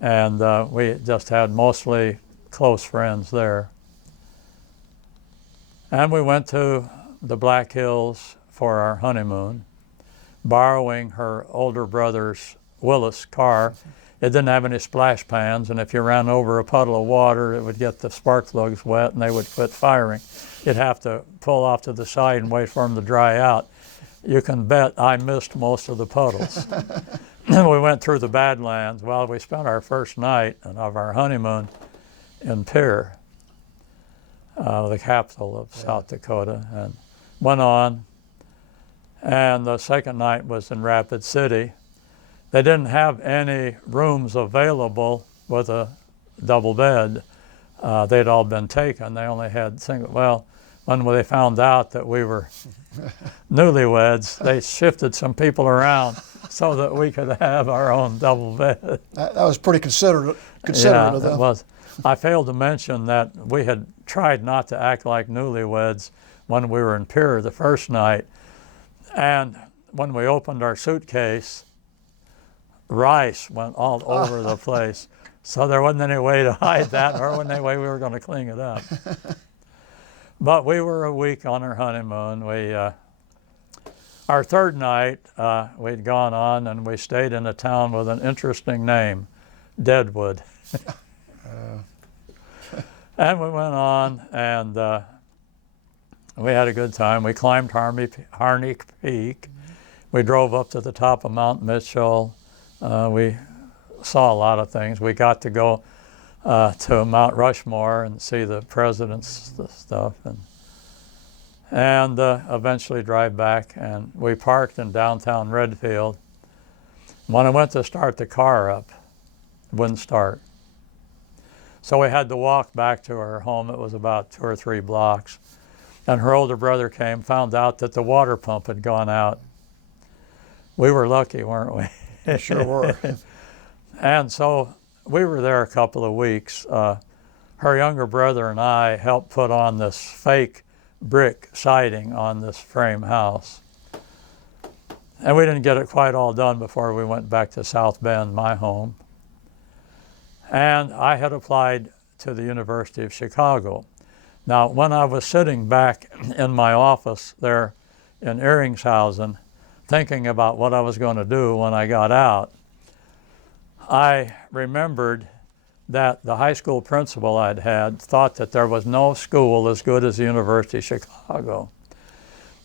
and we just had mostly close friends there. And we went to the Black Hills for our honeymoon, borrowing her older brother's Willis car. It didn't have any splash pans, and if you ran over a puddle of water, it would get the spark plugs wet and they would quit firing. You'd have to pull off to the side and wait for them to dry out. You can bet I missed most of the puddles. We went through the Badlands. Well, we spent our first night of our honeymoon in Pierre, the capital of South Dakota, and went on. And the second night was in Rapid City. They didn't have any rooms available with a double bed. They'd all been taken. They only had single. Well, when they found out that we were newlyweds, they shifted some people around so that we could have our own double bed. That was pretty considerate Yeah, of them. it was. I failed to mention that we had tried not to act like newlyweds when we were in Pierre the first night. And when we opened our suitcase, rice went all over the place. So there wasn't any way to hide that, or wasn't any way we were going to clean it up. But we were a week on our honeymoon. Our third night, we'd gone on and we stayed in a town with an interesting name, Deadwood. And we went on and we had a good time. We climbed Harney Peak. We drove up to the top of Mount Mitchell. We saw a lot of things. We got to go to Mount Rushmore and see the president's stuff, and eventually drive back. And we parked in downtown Redfield. When I went to start the car up, it wouldn't start. So we had to walk back to her home. It was about 2 or 3 blocks. And her older brother came, found out that the water pump had gone out. We were lucky, weren't we? Sure were. And so we were there a couple of weeks. her younger brother and I helped put on this fake brick siding on this frame house. And we didn't get it quite all done before we went back to South Bend, my home. And I had applied to the University of Chicago. Now, when I was sitting back in my office there in Ehringshausen, thinking about what I was going to do when I got out, I remembered that the high school principal I'd had thought that there was no school as good as the University of Chicago.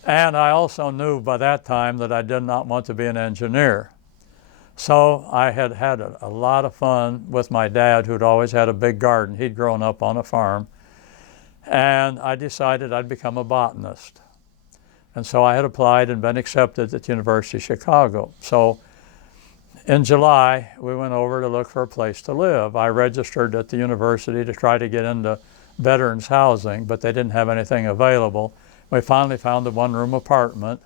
And I also knew by that time that I did not want to be an engineer. So I had had a lot of fun with my dad, who'd always had a big garden. He'd grown up on a farm. And I decided I'd become a botanist. And so I had applied and been accepted at the University of Chicago. So in July, we went over to look for a place to live. I registered at the university to try to get into veterans housing, but they didn't have anything available. We finally found a one-room apartment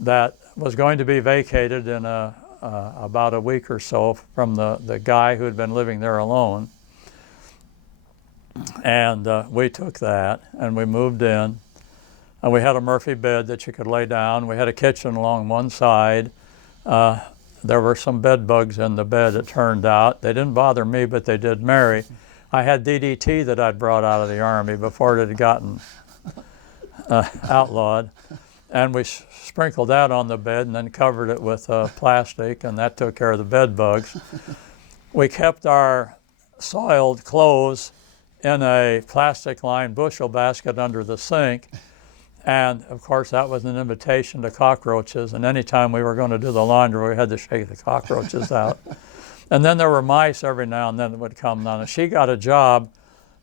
that was going to be vacated in about a week or so from the guy who had been living there alone. And we took that and we moved in. And we had a Murphy bed that you could lay down. We had a kitchen along one side. There were some bed bugs in the bed, it turned out. They didn't bother me, but they did Mary. I had DDT that I'd brought out of the Army before it had gotten outlawed. And we sprinkled that on the bed and then covered it with plastic, and that took care of the bed bugs. We kept our soiled clothes in a plastic-lined bushel basket under the sink. And of course, that was an invitation to cockroaches. And anytime we were going to do the laundry, we had to shake the cockroaches out. And then there were mice every now and then that would come down. And she got a job.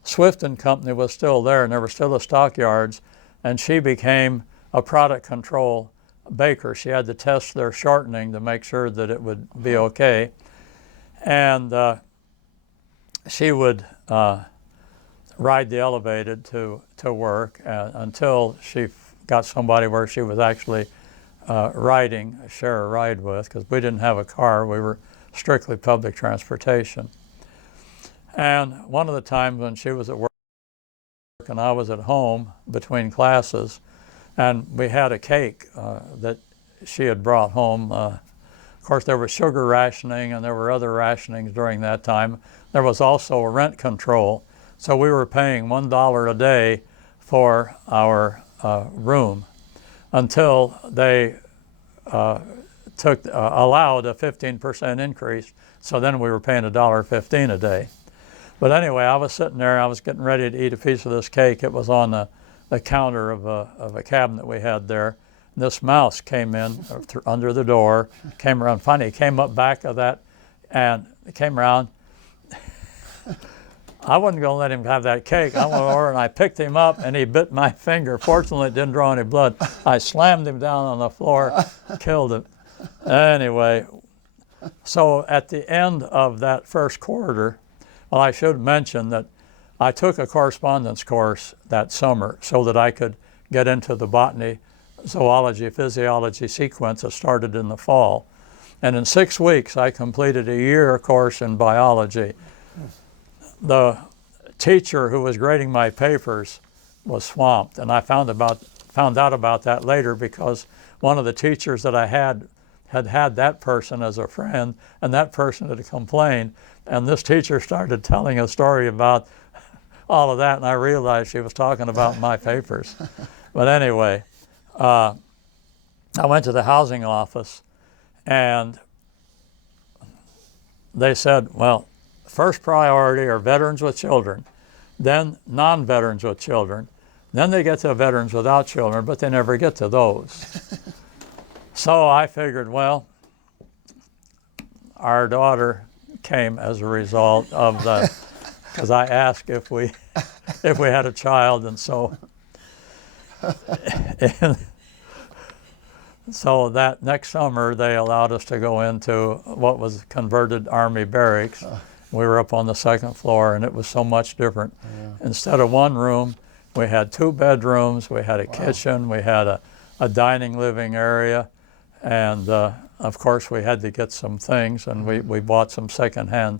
Swift and Company was still there, and there were still the stockyards. And she became a product control baker. She had to test their shortening to make sure that it would be okay. And she would ride the elevated to work until she got somebody where she was actually share a ride with, because we didn't have a car. We were strictly public transportation. And one of the times when she was at work and I was at home between classes, and we had a cake that she had brought home. Of course, there was sugar rationing and there were other rationings during that time. There was also a rent control. So we were paying $1 a day for our room until they allowed a 15% increase. So then we were paying $1.15 a day. But anyway, I was sitting there, I was getting ready to eat a piece of this cake. It was on the counter of a cabinet we had there. This mouse came in under the door, came around. Funny, came up back of that and came around. I wasn't going to let him have that cake. I went over and I picked him up and he bit my finger. Fortunately, it didn't draw any blood. I slammed him down on the floor, killed him. Anyway, so at the end of that first quarter, well, I should mention that I took a correspondence course that summer so that I could get into the botany, zoology, physiology sequence that started in the fall. And in 6 weeks, I completed a year course in biology. The teacher who was grading my papers was swamped, and I found out about that later because one of the teachers that I had that person as a friend, and that person had complained, and this teacher started telling a story about all of that, and I realized she was talking about my papers. But anyway, I went to the housing office, and they said, well, first priority are veterans with children, then non-veterans with children, then they get to veterans without children, but they never get to those. So I figured, well, our daughter came as a result of the, because I asked if we had a child, and so so that next summer they allowed us to go into what was converted Army barracks. We were up on the second floor, and it was so much different. Yeah. Instead of one room, we had 2 bedrooms, we had a kitchen, we had a dining living area, and of course we had to get some things, and we bought some secondhand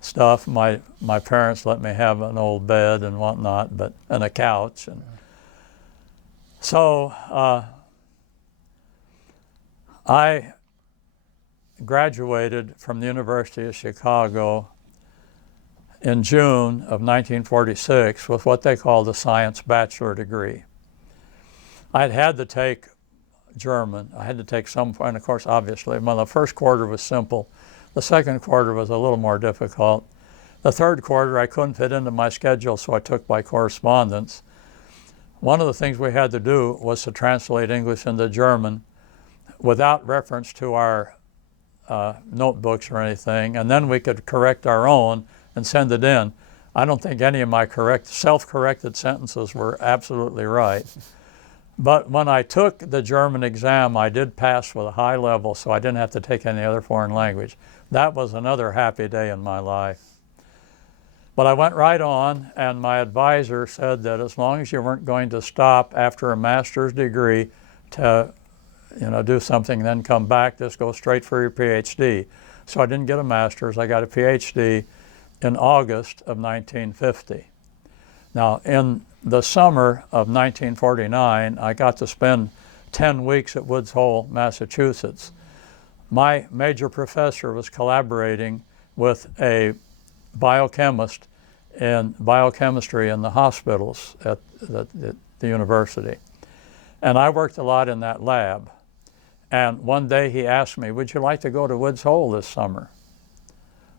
stuff. My parents let me have an old bed and whatnot, and a couch. And so I graduated from the University of Chicago in June of 1946 with what they called a science bachelor degree. I'd had to take German. I had to take some, and of course, obviously, well, the first quarter was simple. The second quarter was a little more difficult. The third quarter I couldn't fit into my schedule, so I took by correspondence. One of the things we had to do was to translate English into German without reference to our notebooks or anything, and then we could correct our own and send it in. I don't think any of my self-corrected sentences were absolutely right. But when I took the German exam, I did pass with a high level, so I didn't have to take any other foreign language. That was another happy day in my life. But I went right on, and my advisor said that as long as you weren't going to stop after a master's degree to do something, then come back, just go straight for your PhD. So I didn't get a master's, I got a PhD in August of 1950. Now, in the summer of 1949, I got to spend 10 weeks at Woods Hole, Massachusetts. My major professor was collaborating with a biochemist in biochemistry in the hospitals at the university. And I worked a lot in that lab. And one day he asked me, would you like to go to Woods Hole this summer?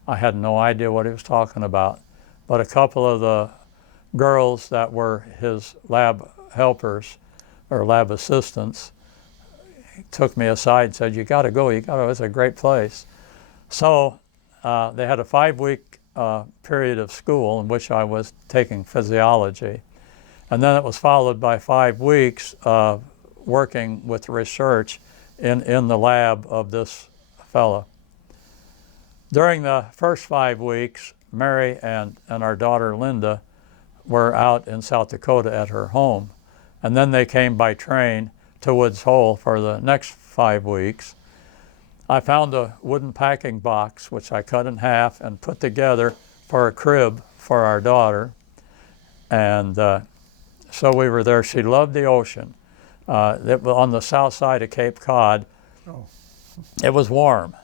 I had no idea what he was talking about. But a couple of the girls that were his lab helpers or lab assistants took me aside and said, you got to go, it's a great place. So they had a 5-week period of school in which I was taking physiology. And then it was followed by 5 weeks of working with research in the lab of this fellow. During the first 5 weeks, Mary and our daughter Linda were out in South Dakota at her home. And then they came by train to Woods Hole for the next 5 weeks. I found a wooden packing box, which I cut in half and put together for a crib for our daughter. And so we were there. She loved the ocean. On the south side of Cape Cod, it was warm.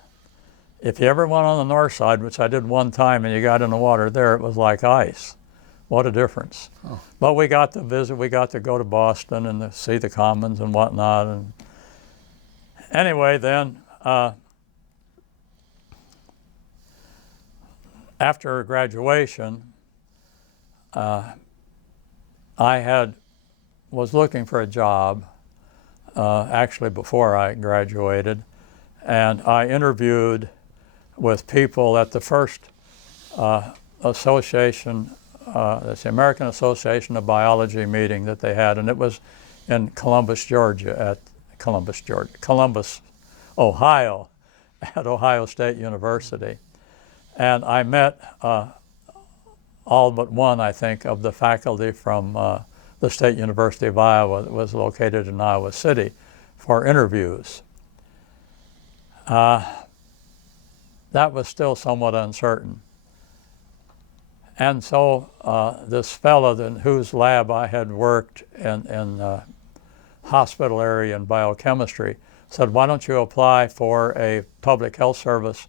If you ever went on the north side, which I did one time, and you got in the water there, it was like ice. What a difference. Oh. But we got to visit, we got to go to Boston and see the commons and whatnot. And anyway, then, after graduation, I was looking for a job, actually before I graduated, and I interviewed with people at the first association, it's the American Association of Biology meeting that they had, and it was in Columbus, Ohio, at Ohio State University. And I met all but one, I think, of the faculty from the State University of Iowa that was located in Iowa City for interviews. That was still somewhat uncertain. And so this fellow whose lab I had worked in hospital area in biochemistry said, why don't you apply for a public health service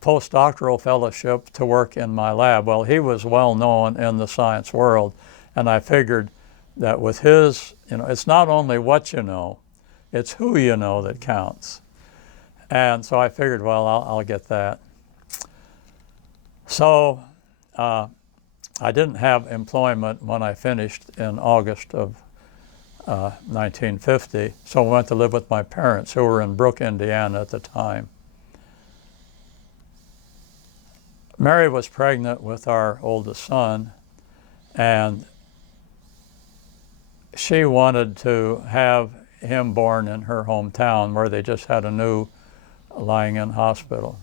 postdoctoral fellowship to work in my lab? Well, he was well known in the science world, and I figured that with his, it's not only what you know, it's who you know that counts. And so I figured, well, I'll get that. So I didn't have employment when I finished in August of 1950, so I went to live with my parents, who were in Brooke, Indiana at the time. Mary was pregnant with our oldest son, and she wanted to have him born in her hometown, where they just had a new lying-in hospital.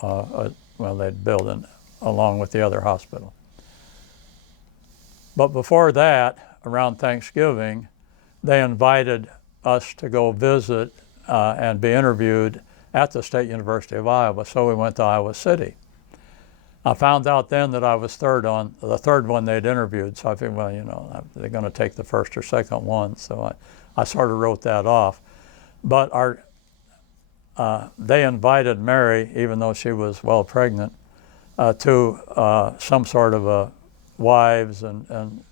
Well, they'd built it along with the other hospital. But before that, around Thanksgiving, they invited us to go visit and be interviewed at the State University of Iowa, so we went to Iowa City. I found out then that I was the third one they'd interviewed. So I figured, well, you know, they're going to take the first or second one. So I sort of wrote that off. But they invited Mary, even though she was well pregnant, to some sort of a wives and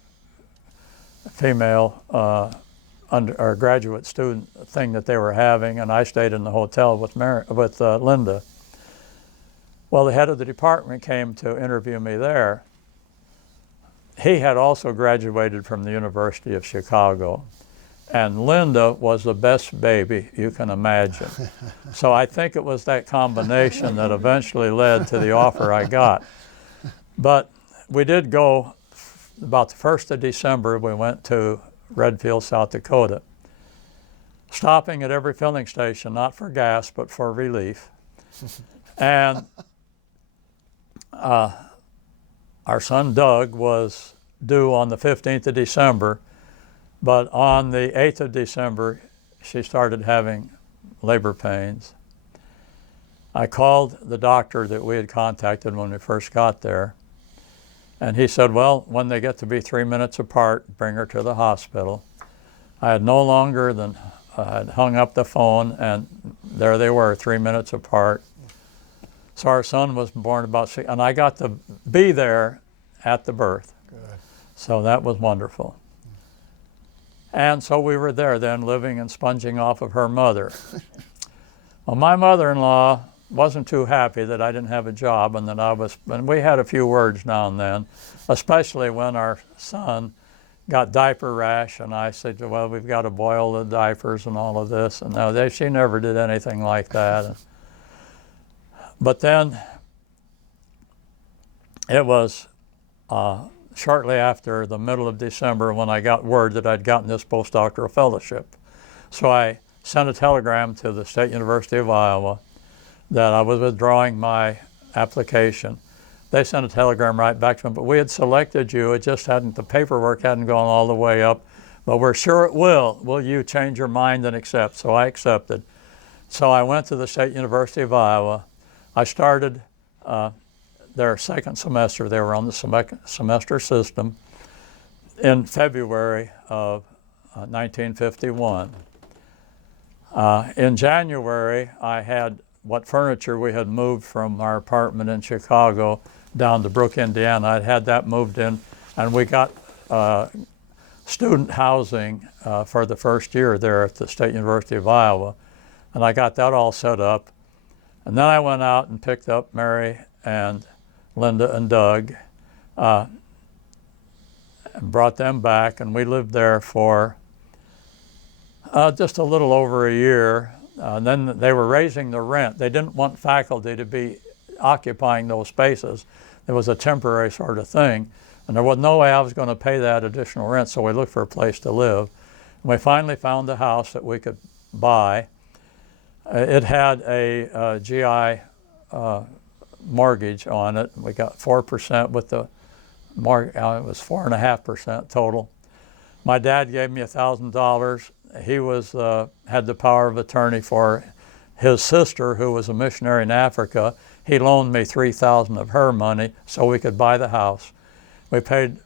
female or graduate student thing that they were having, and I stayed in the hotel with Linda. Well, the head of the department came to interview me there. He had also graduated from the University of Chicago, and Linda was the best baby you can imagine. So I think it was that combination that eventually led to the offer I got. But we did go, about the 1st of December, we went to Redfield, South Dakota, stopping at every filling station, not for gas, but for relief. And our son Doug was due on the 15th of December, but on the 8th of December, she started having labor pains. I called the doctor that we had contacted when we first got there, and he said, well, when they get to be 3 minutes apart, bring her to the hospital. I had no longer than had hung up the phone, and there they were, 3 minutes apart. So our son was born about 6, and I got to be there at the birth. Good. So that was wonderful. And so we were there then, living and sponging off of her mother. Well, my mother-in-law wasn't too happy that I didn't have a job, and and we had a few words now and then, especially when our son got diaper rash, and I said, well, we've got to boil the diapers and all of this. And no, she never did anything like that. But then it was shortly after the middle of December when I got word that I'd gotten this postdoctoral fellowship. So I sent a telegram to the State University of Iowa that I was withdrawing my application. They sent a telegram right back to me, but we had selected you, it just the paperwork hadn't gone all the way up, but we're sure it will. Will you change your mind and accept? So I accepted. So I went to the State University of Iowa. I started their second semester. They were on the semester system in February of 1951. In January, I had what furniture we had moved from our apartment in Chicago down to Brooke, Indiana. I'd had that moved in, and we got student housing for the first year there at the State University of Iowa, and I got that all set up. And then I went out and picked up Mary and Linda and Doug, and brought them back, and we lived there for just a little over a year. And then they were raising the rent. They didn't want faculty to be occupying those spaces. It was a temporary sort of thing, and there was no way I was going to pay that additional rent, so we looked for a place to live. And we finally found a house that we could buy. It had a GI mortgage on it. We got 4% with the mortgage. It was 4.5% total. My dad gave me $1,000. He had the power of attorney for his sister, who was a missionary in Africa. He loaned me $3,000 of her money so we could buy the house. We paid.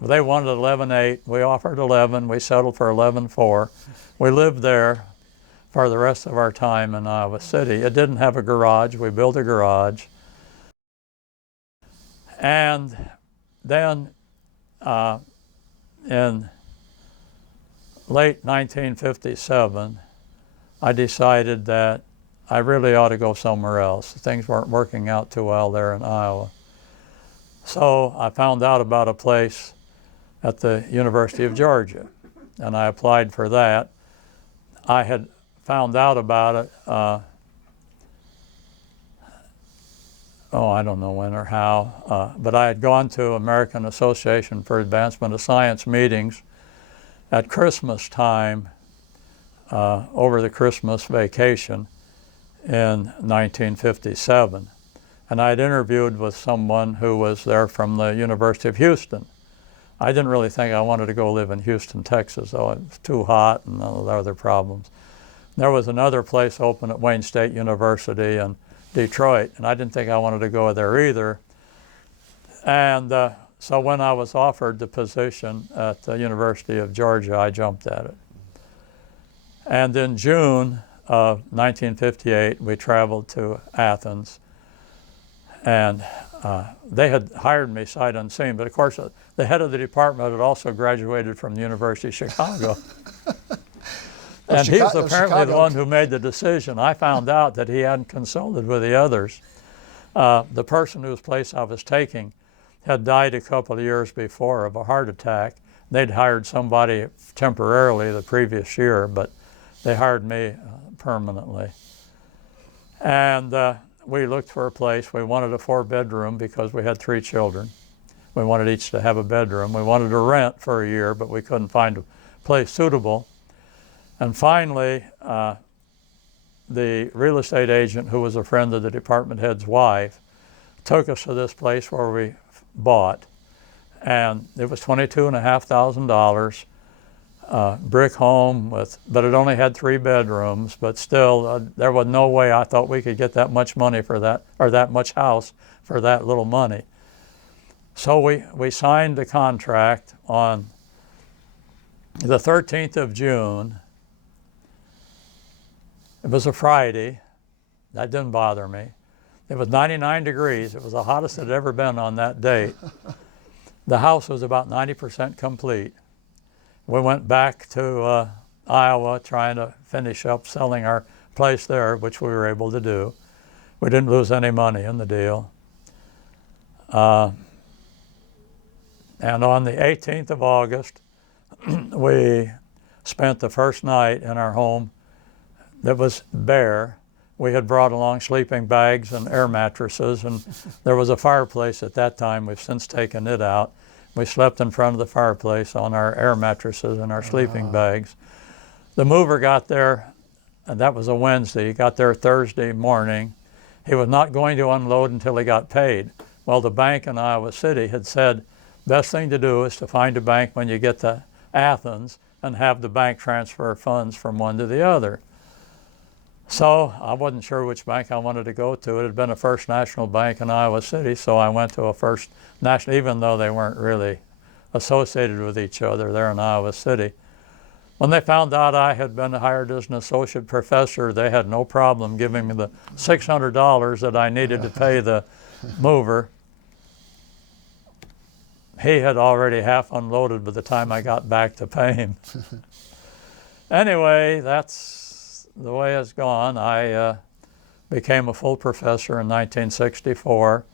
They wanted 11.8. We offered 11. We settled for 11.4. We lived there for the rest of our time in Iowa City. It didn't have a garage. We built a garage. And then in late 1957, I decided that I really ought to go somewhere else. Things weren't working out too well there in Iowa. So I found out about a place at the University of Georgia, and I applied for that. I had found out about it, I don't know when or how, but I had gone to American Association for Advancement of Science meetings at Christmas time, over the Christmas vacation in 1957. And I had interviewed with someone who was there from the University of Houston. I didn't really think I wanted to go live in Houston, Texas, though it was too hot and all the other problems. There was another place open at Wayne State University in Detroit, and I didn't think I wanted to go there either. And so when I was offered the position at the University of Georgia, I jumped at it. And in June of 1958, we traveled to Athens, and they had hired me sight unseen, but of course the head of the department had also graduated from the University of Chicago. And he was apparently the one who made the decision. I found out that he hadn't consulted with the others. The person whose place I was taking had died a couple of years before of a heart attack. They'd hired somebody temporarily the previous year, but they hired me permanently. And we looked for a place. We wanted a 4-bedroom because we had 3 children. We wanted each to have a bedroom. We wanted to rent for a year, but we couldn't find a place suitable. And finally, the real estate agent, who was a friend of the department head's wife, took us to this place where we bought. And it was $22,500, brick home, but it only had 3 bedrooms. But still, there was no way I thought we could get that much money for that, or that much house for that little money. So we signed the contract on the 13th of June. It was a Friday. That didn't bother me. It was 99 degrees. It was the hottest it had ever been on that date. The house was about 90% complete. We went back to Iowa trying to finish up selling our place there, which we were able to do. We didn't lose any money in the deal. And on the 18th of August, we spent the first night in our home that was bare. We had brought along sleeping bags and air mattresses, and there was a fireplace at that time. We've since taken it out. We slept in front of the fireplace on our air mattresses and our sleeping bags. The mover got there, and that was a Wednesday. He got there Thursday morning. He was not going to unload until he got paid. Well, the bank in Iowa City had said, best thing to do is to find a bank when you get to Athens and have the bank transfer funds from one to the other. So I wasn't sure which bank I wanted to go to. It had been a First National Bank in Iowa City, so I went to a First National, even though they weren't really associated with each other there in Iowa City. When they found out I had been hired as an associate professor, they had no problem giving me the $600 that I needed to pay the mover. He had already half unloaded by the time I got back to pay him. Anyway, that's the way it's gone. I became a full professor in 1964.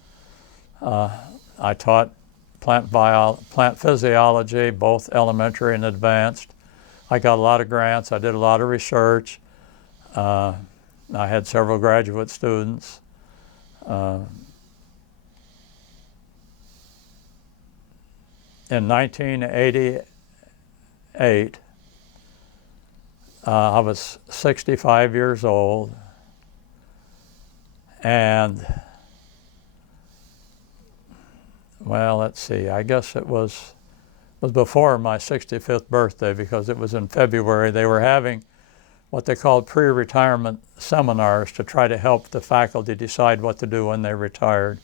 I taught plant physiology, both elementary and advanced. I got a lot of grants. I did a lot of research. I had several graduate students. In 1988, I was 65 years old, and well, let's see, I guess it was before my 65th birthday, because it was in February. They were having what they called pre-retirement seminars to try to help the faculty decide what to do when they retired.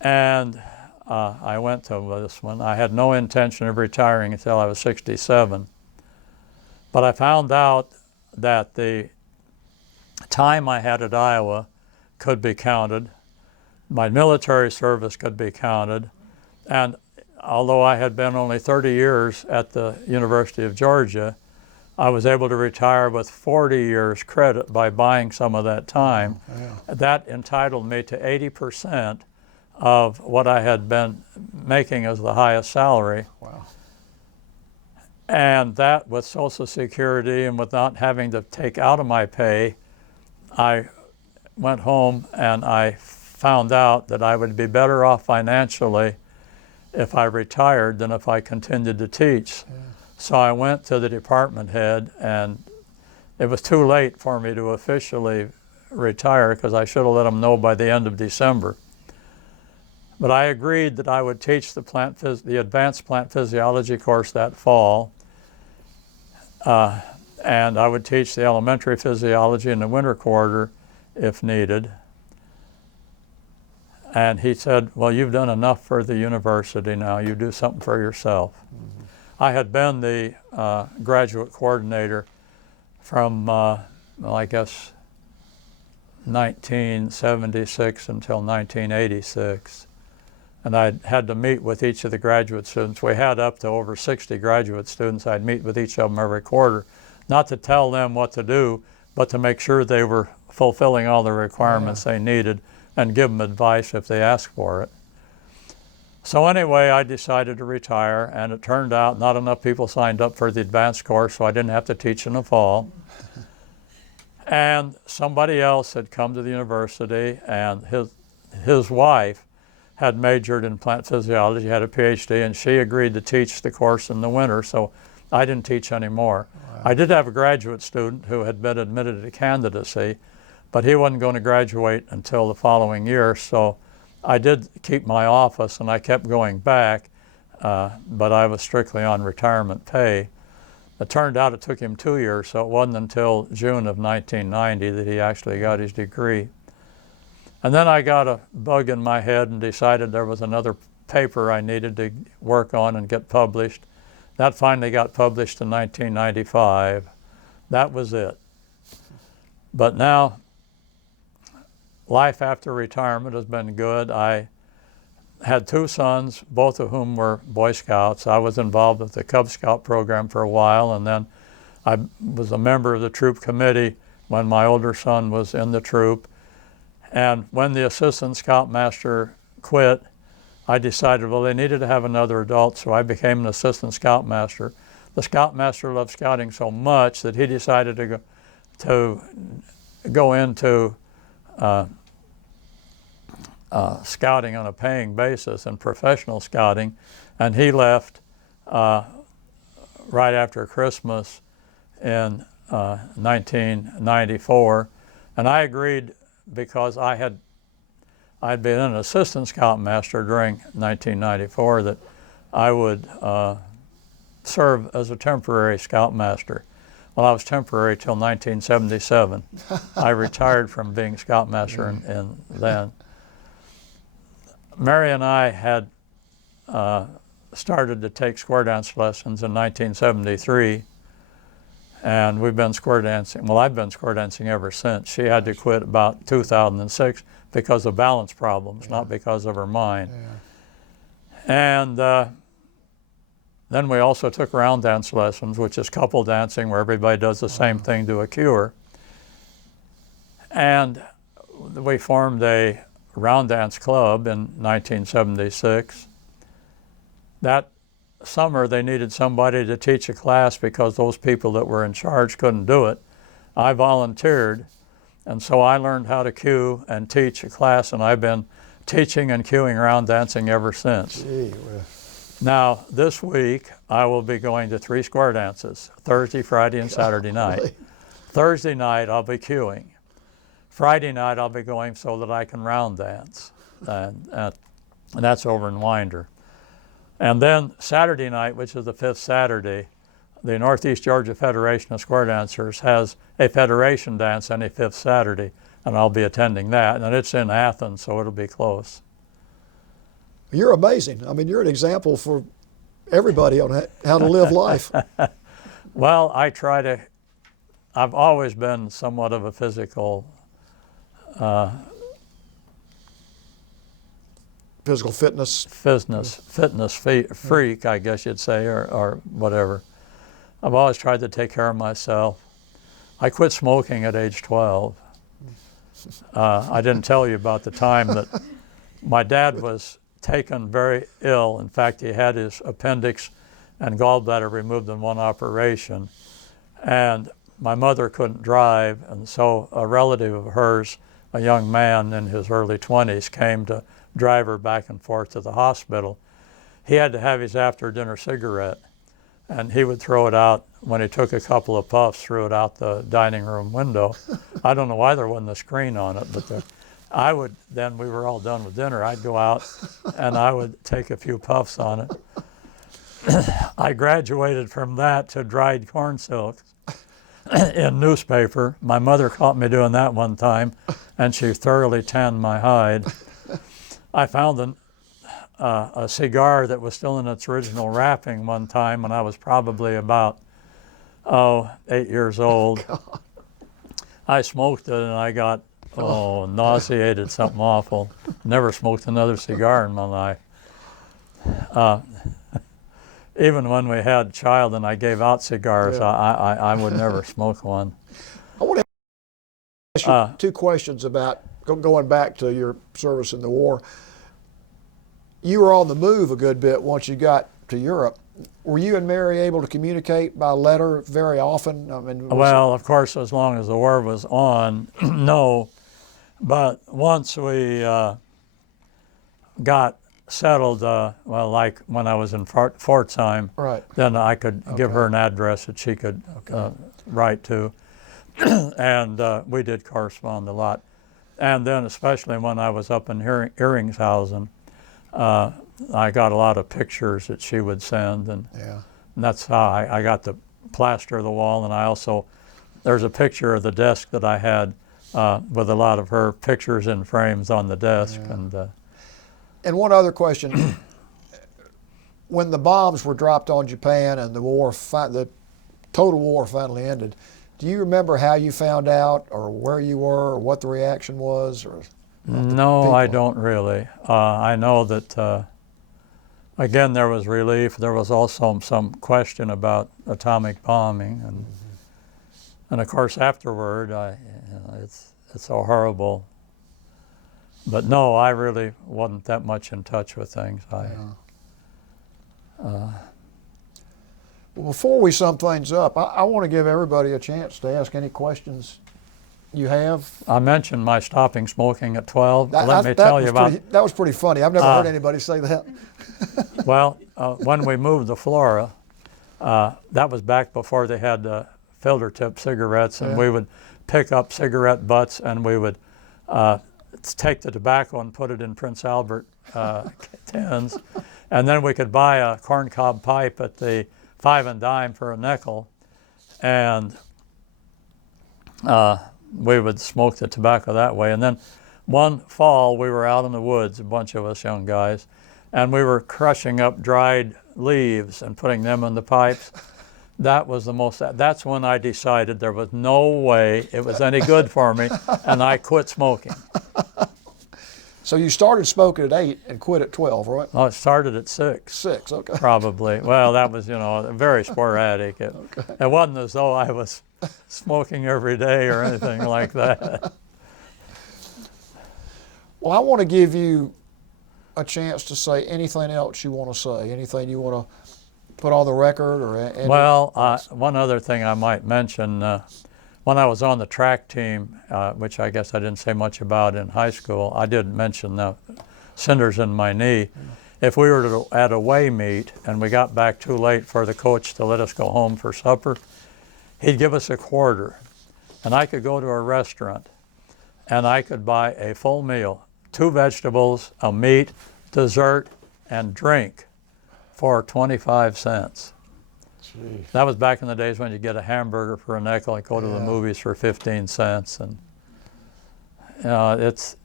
And I went to this one. I had no intention of retiring until I was 67. But I found out that the time I had at Iowa could be counted. My military service could be counted. And although I had been only 30 years at the University of Georgia, I was able to retire with 40 years credit by buying some of that time. Oh, yeah. That entitled me to 80% of what I had been making as the highest salary. Wow. And that, with Social Security and with not having to take out of my pay, I went home and I found out that I would be better off financially if I retired than if I continued to teach. Yeah. So I went to the department head, and it was too late for me to officially retire because I should have let them know by the end of December. But I agreed that I would teach the advanced plant physiology course that fall, and I would teach the elementary physiology in the winter quarter if needed. And he said, well, you've done enough for the university now. You do something for yourself. I had been the graduate coordinator from, I guess, 1976 until 1986. And I had to meet with each of the graduate students. We had up to over 60 graduate students. I'd meet with each of them every quarter, not to tell them what to do, but to make sure they were fulfilling all the requirements they needed and give them advice if they asked for it. So anyway, I decided to retire, and it turned out not enough people signed up for the advanced course, so I didn't have to teach in the fall. And somebody else had come to the university, and his wife had majored in plant physiology, had a PhD, and she agreed to teach the course in the winter, so I didn't teach anymore. Wow. I did have a graduate student who had been admitted to candidacy, but he wasn't going to graduate until the following year, so I did keep my office and I kept going back, but I was strictly on retirement pay. It turned out it took him 2 years, so it wasn't until June of 1990 that he actually got his degree. And then I got a bug in my head and decided there was another paper I needed to work on and get published. That finally got published in 1995. That was it. But now, life after retirement has been good. I had 2 sons, both of whom were Boy Scouts. I was involved with the Cub Scout program for a while, and then I was a member of the troop committee when my older son was in the troop. And when the assistant scoutmaster quit, I decided, well, they needed to have another adult, so I became an assistant scoutmaster. The scoutmaster loved scouting so much that he decided to go into scouting on a paying basis and professional scouting, and he left right after Christmas in 1994, and I agreed because I'd been an assistant scoutmaster during 1994 that I would serve as a temporary scoutmaster. Well, I was temporary till 1977. I retired from being scoutmaster and then. Mary and I had started to take square dance lessons in 1973, and we've been square dancing. Well, I've been square dancing ever since. She had to quit about 2006 because of balance problems, not because of her mind. And then we also took round dance lessons, which is couple dancing, where everybody does the same thing to a cue. And we formed a round dance club in 1976. That summer they needed somebody to teach a class because those people that were in charge couldn't do it. I volunteered, and so I learned how to cue and teach a class, and I've been teaching and cueing round dancing ever since. Gee, well. Now, this week I will be going to 3 square dances, Thursday, Friday, and Saturday night. Really? Thursday night I'll be cueing. Friday night I'll be going so that I can round dance, and that's over in Winder. And then Saturday night, which is the 5th Saturday, the Northeast Georgia Federation of Square Dancers has a federation dance any 5th Saturday, and I'll be attending that. And it's in Athens, so it'll be close. You're amazing. I mean, you're an example for everybody on how to live life. Well, I've always been somewhat of a physical fitness freak, I guess you'd say, or whatever. I've always tried to take care of myself. I quit smoking at age 12. I didn't tell you about the time that my dad was taken very ill. In fact, he had his appendix and gallbladder removed in one operation. And my mother couldn't drive, and so a relative of hers, a young man in his early 20s, came to drive her back and forth to the hospital. He had to have his after-dinner cigarette, and he would throw it out when he took a couple of puffs, threw it out the dining room window. I don't know why there wasn't a screen on it, but I would, then we were all done with dinner, I'd go out and I would take a few puffs on it. I graduated from that to dried corn silks in newspaper. My mother caught me doing that one time, and she thoroughly tanned my hide. I found a cigar that was still in its original wrapping one time when I was probably about 8 years old. I smoked it and I got nauseated, something awful. Never smoked another cigar in my life. Even when we had a child and I gave out cigars, Yeah. I would never smoke one. I want to ask you two questions about going back to your service in the war. You were on the move a good bit once you got to Europe. Were you and Mary able to communicate by letter very often? I mean, Well, of course, as long as the war was on, no. But once we got settled, well, like when I was in Pforzheim, right. then I could give her an address that she could write to. And we did correspond a lot. And then especially when I was up in Eringshausen, I got a lot of pictures that she would send, and that's how I got to plaster the wall. And I also, there's a picture of the desk that I had with a lot of her pictures in frames on the desk. And one other question. When the bombs were dropped on Japan and the war, the total war finally ended, do you remember how you found out, or where you were, or what the reaction was? Or no, I don't really. I know that, again, there was relief. There was also some question about atomic bombing, and of course afterward, it's so horrible. But no, I really wasn't that much in touch with things. Well, before we sum things up, I want to give everybody a chance to ask any questions you have. I mentioned my stopping smoking at 12. Let me tell you about that was pretty funny. I've never heard anybody say that. Well, when we moved to Florida, that was back before they had filter tip cigarettes, and we would pick up cigarette butts and we would take the tobacco and put it in Prince Albert tins, and then we could buy a corncob pipe at the 5 and dime for a nickel, and we would smoke the tobacco that way. And then one fall we were out in the woods, a bunch of us young guys, and we were crushing up dried leaves and putting them in the pipes. That was that's when I decided there was no way it was any good for me, and I quit smoking. So you started smoking at 8 and quit at 12, right? Well, it started at 6. 6, okay. Probably. Well, that was, very sporadic. It wasn't as though I was smoking every day or anything like that. Well, I want to give you a chance to say anything else you want to say, anything you want to put on the record, or well, one other thing I might mention, when I was on the track team, which I guess I didn't say much about in high school, I did mention the cinders in my knee. If we were at a weigh meet and we got back too late for the coach to let us go home for supper, he'd give us a quarter, and I could go to a restaurant and I could buy a full meal, 2 vegetables, a meat, dessert, and drink for 25 cents. Jeez. That was back in the days when you get a hamburger for a nickel and go to the movies for 15 cents. And it's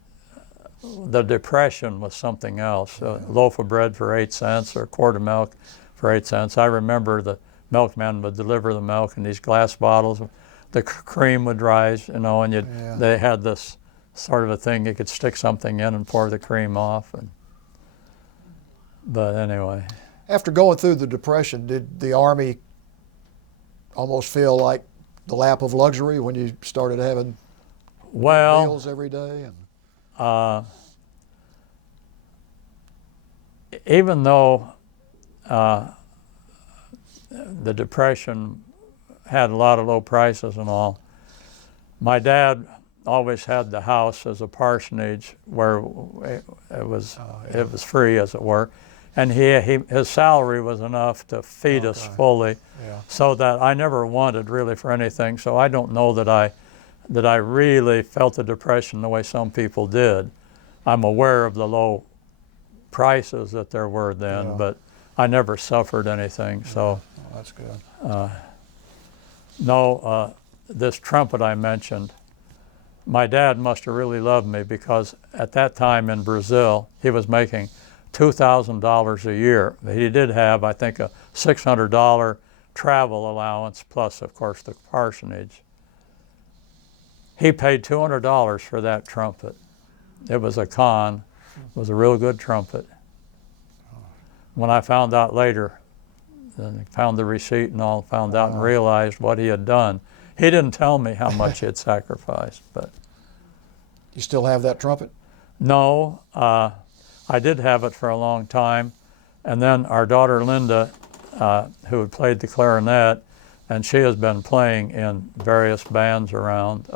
the Depression was something else. A loaf of bread for 8 cents or a quart of milk for 8 cents. I remember the milkman would deliver the milk in these glass bottles. The cream would rise, and they had this sort of a thing you could stick something in and pour the cream off. But anyway. After going through the Depression, did the Army almost feel like the lap of luxury when you started having meals every day? Even though the Depression had a lot of low prices and all, my dad always had the house as a parsonage where it was free, as it were. And his salary was enough to feed us fully, so that I never wanted really for anything. So I don't know that I really felt the Depression the way some people did. I'm aware of the low prices that there were then, but I never suffered anything. So that's good. This trumpet I mentioned, my dad must have really loved me, because at that time in Brazil, he was making $2,000 a year. He did have, I think, a $600 travel allowance, plus, of course, the parsonage. He paid $200 for that trumpet. It was a Kahn. It was a real good trumpet. When I found out later, then found the receipt and all, found out and realized what he had done. He didn't tell me how much he had sacrificed, but. You still have that trumpet? No, I did have it for a long time, and then our daughter Linda, who had played the clarinet, and she has been playing in various bands around,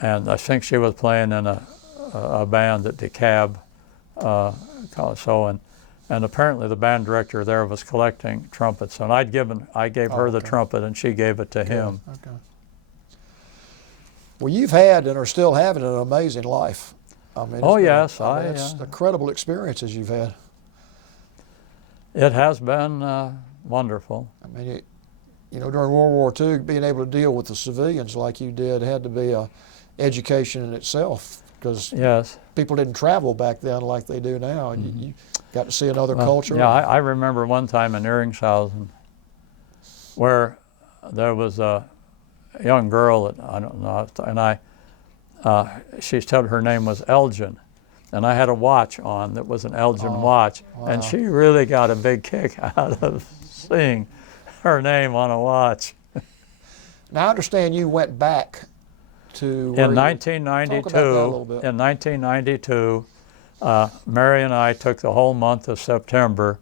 and I think she was playing in a band at DeKalb, and apparently the band director there was collecting trumpets, and I gave her the trumpet, and she gave it to him. Okay. Well, you've had and are still having an amazing life. I mean, yes, it's incredible experiences you've had. It has been wonderful. I mean, during World War II, being able to deal with the civilians like you did had to be a education in itself, because people didn't travel back then like they do now, and you got to see another culture. Yeah, I remember one time in Eringshausen where there was a young girl that I don't know, and she said her name was Elgin, and I had a watch on that was an Elgin watch, and she really got a big kick out of seeing her name on a watch. Now I understand you went back to in 1992. In 1992, Mary and I took the whole month of September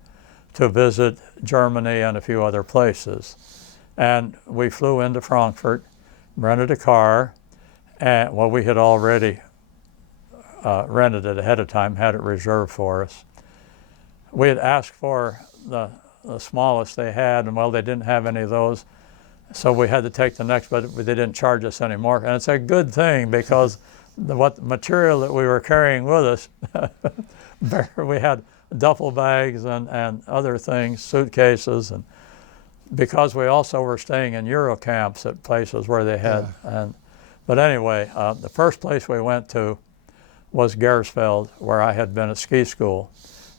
to visit Germany and a few other places. And we flew into Frankfurt, rented a car, and we had already rented it ahead of time, had it reserved for us. We had asked for the smallest they had, and they didn't have any of those, so we had to take the next, but they didn't charge us anymore. And it's a good thing, because what material that we were carrying with us, we had duffel bags and other things, suitcases, and because we also were staying in Euro camps at places where they had. But anyway, the first place we went to was Gersfeld, where I had been at ski school,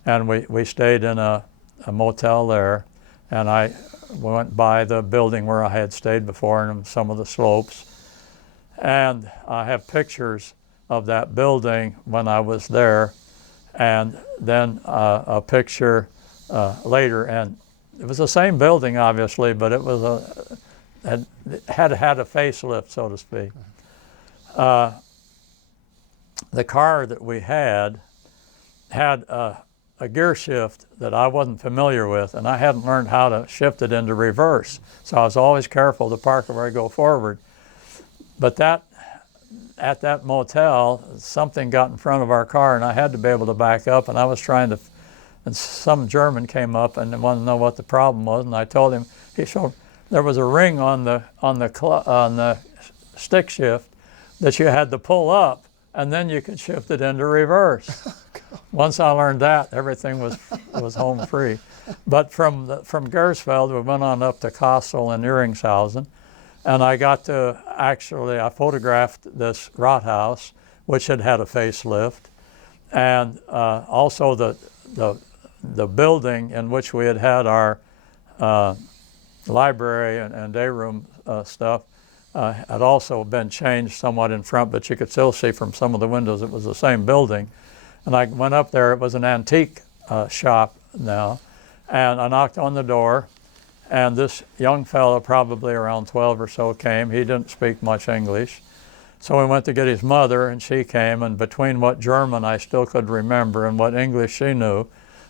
and we stayed in a motel there, and we went by the building where I had stayed before and some of the slopes, and I have pictures of that building when I was there, and then a picture later, and it was the same building, obviously, but it was had a facelift, so to speak. The car that we had a gear shift that I wasn't familiar with, and I hadn't learned how to shift it into reverse. So I was always careful to park where I go forward. But at that motel, something got in front of our car, and I had to be able to back up, and I was trying to, and some German came up and wanted to know what the problem was, and I told him. He showed there was a ring on the stick shift that you had to pull up, and then you could shift it into reverse. Once I learned that, everything was home free. But from Gersfeld, we went on up to Kassel and Eringshausen, and I photographed this Rathaus, which had a facelift, and also the building in which we had our library and day room stuff had also been changed somewhat in front, but you could still see from some of the windows it was the same building. And I went up there. It was an antique shop now, and I knocked on the door, and this young fellow, probably around 12 or so, came. He didn't speak much English, so we went to get his mother, and she came, and between what German I still could remember and what English she knew,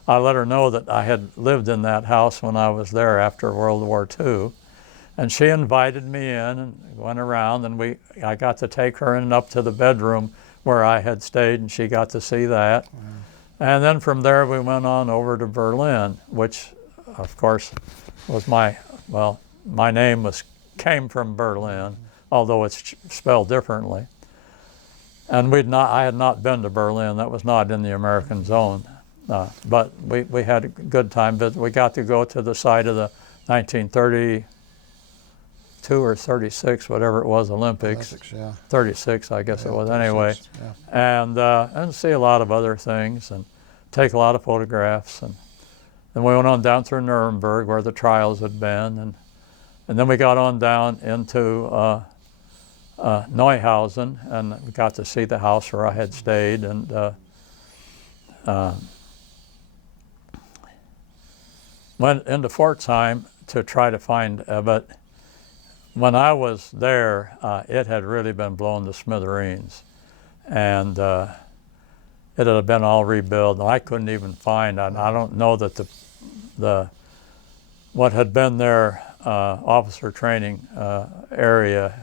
I let her know that I had lived in that house when I was there after World War II. And she invited me in and went around, and I got to take her in up to the bedroom where I had stayed, and she got to see that. Wow. And then from there we went on over to Berlin, which of course was my name came from Berlin, although it's spelled differently. And I had not been to Berlin. That was not in the American zone. But we had a good time. But we got to go to the site of the 1932 32 or 36, whatever it was, Olympics. Yeah. 36, I guess Yeah, it was 36, anyway. yeah. And see a lot of other things and take a lot of photographs. And then we went on down through Nuremberg where the trials had been. And then we got on down into Neuhausen, and we got to see the house where I had stayed. And went into Pforzheim to try to find Everett. When I was there, it had really been blown to smithereens, and it had been all rebuilt. And I couldn't even find. I don't know that the what had been their officer training area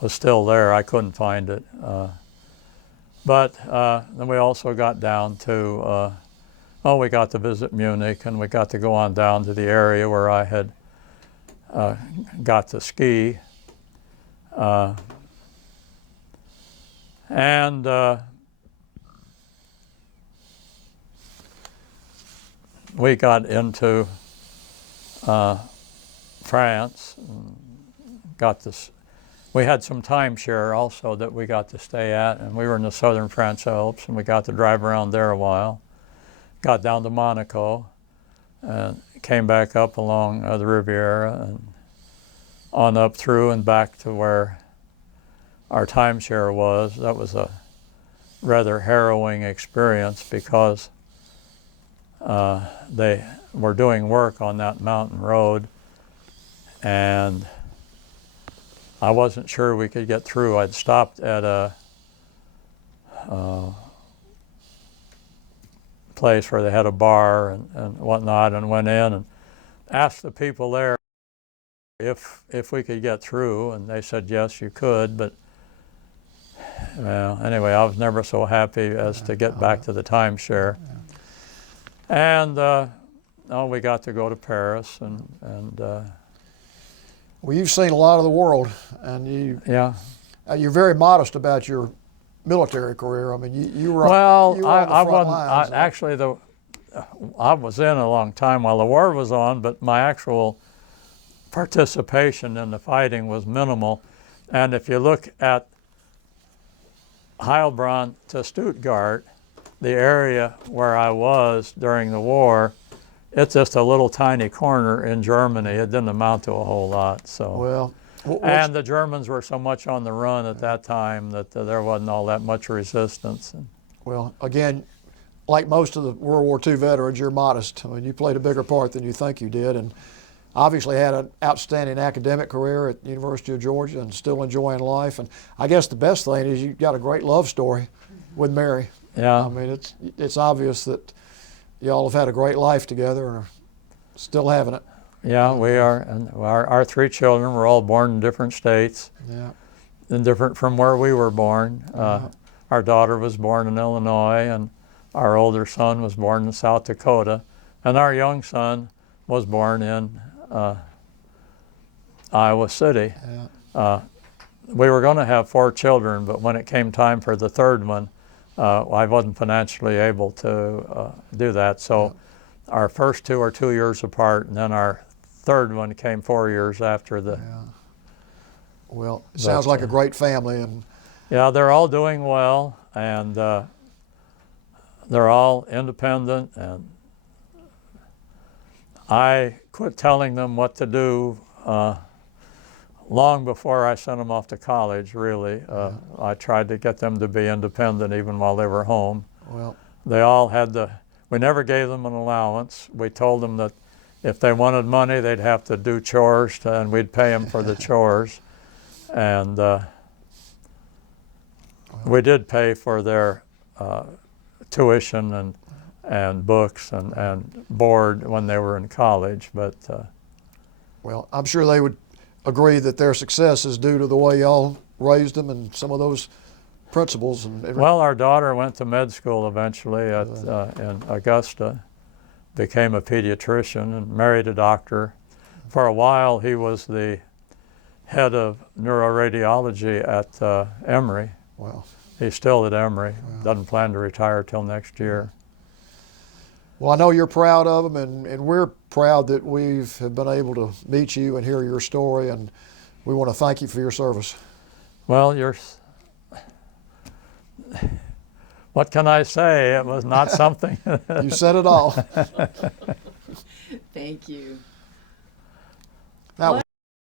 was still there. I couldn't find it. But then we also got down to. We got to visit Munich, and we got to go on down to the area where I had got to ski. We got into France. Got this. We had some timeshare also that we got to stay at, and we were in the southern French Alps, and we got to drive around there a while. Got down to Monaco and came back up along the Riviera and on up through and back to where our timeshare was. That was a rather harrowing experience because they were doing work on that mountain road, and I wasn't sure we could get through. I'd stopped at a place where they had a bar and whatnot, and went in and asked the people there if we could get through, and they said yes, you could. But well, anyway, I was never so happy as to get back to the timeshare. And we got to go to Paris, and well, you've seen a lot of the world, and you're very modest about your military career. I mean, you were well. You were on the I front wasn't. lines. Actually, I was in a long time while the war was on, but my actual participation in the fighting was minimal. And if you look at Heilbronn to Stuttgart, the area where I was during the war, it's just a little tiny corner in Germany. It didn't amount to a whole lot. So. Well. And the Germans were so much on the run at that time that there wasn't all that much resistance. Well, again, like most of the World War II veterans, you're modest. I mean, you played a bigger part than you think you did, and obviously had an outstanding academic career at the University of Georgia and still enjoying life. And I guess the best thing is you've got a great love story with Mary. Yeah. I mean, it's obvious that y'all have had a great life together and are still having it. Yeah, we are, and our three children were all born in different states, and different from where we were born. Our daughter was born in Illinois, and our older son was born in South Dakota, and our young son was born in Iowa City. We were going to have 4 children, but when it came time for the third one, I wasn't financially able to do that. So our first 2 are 2 years apart, and then our third one came 4 years after the. Well, it sounds like a great family, and yeah, they're all doing well, and they're all independent. And I quit telling them what to do long before I sent them off to college. Really, I tried to get them to be independent even while they were home. Well, they all had we never gave them an allowance. We told them that if they wanted money, they'd have to do chores, and we'd pay them for the chores. And we did pay for their tuition and books and board when they were in college. But well, I'm sure they would agree that their success is due to the way y'all raised them and some of those principles. Well, our daughter went to med school eventually in Augusta. Became a pediatrician and married a doctor. For a while, he was the head of neuroradiology at Emory. Wow. He's still at Emory. Wow. Doesn't plan to retire till next year. Well, I know you're proud of them, and we're proud that have been able to meet you and hear your story. And We want to thank you for your service. Well, what can I say? It was not something. You said it all. Thank you.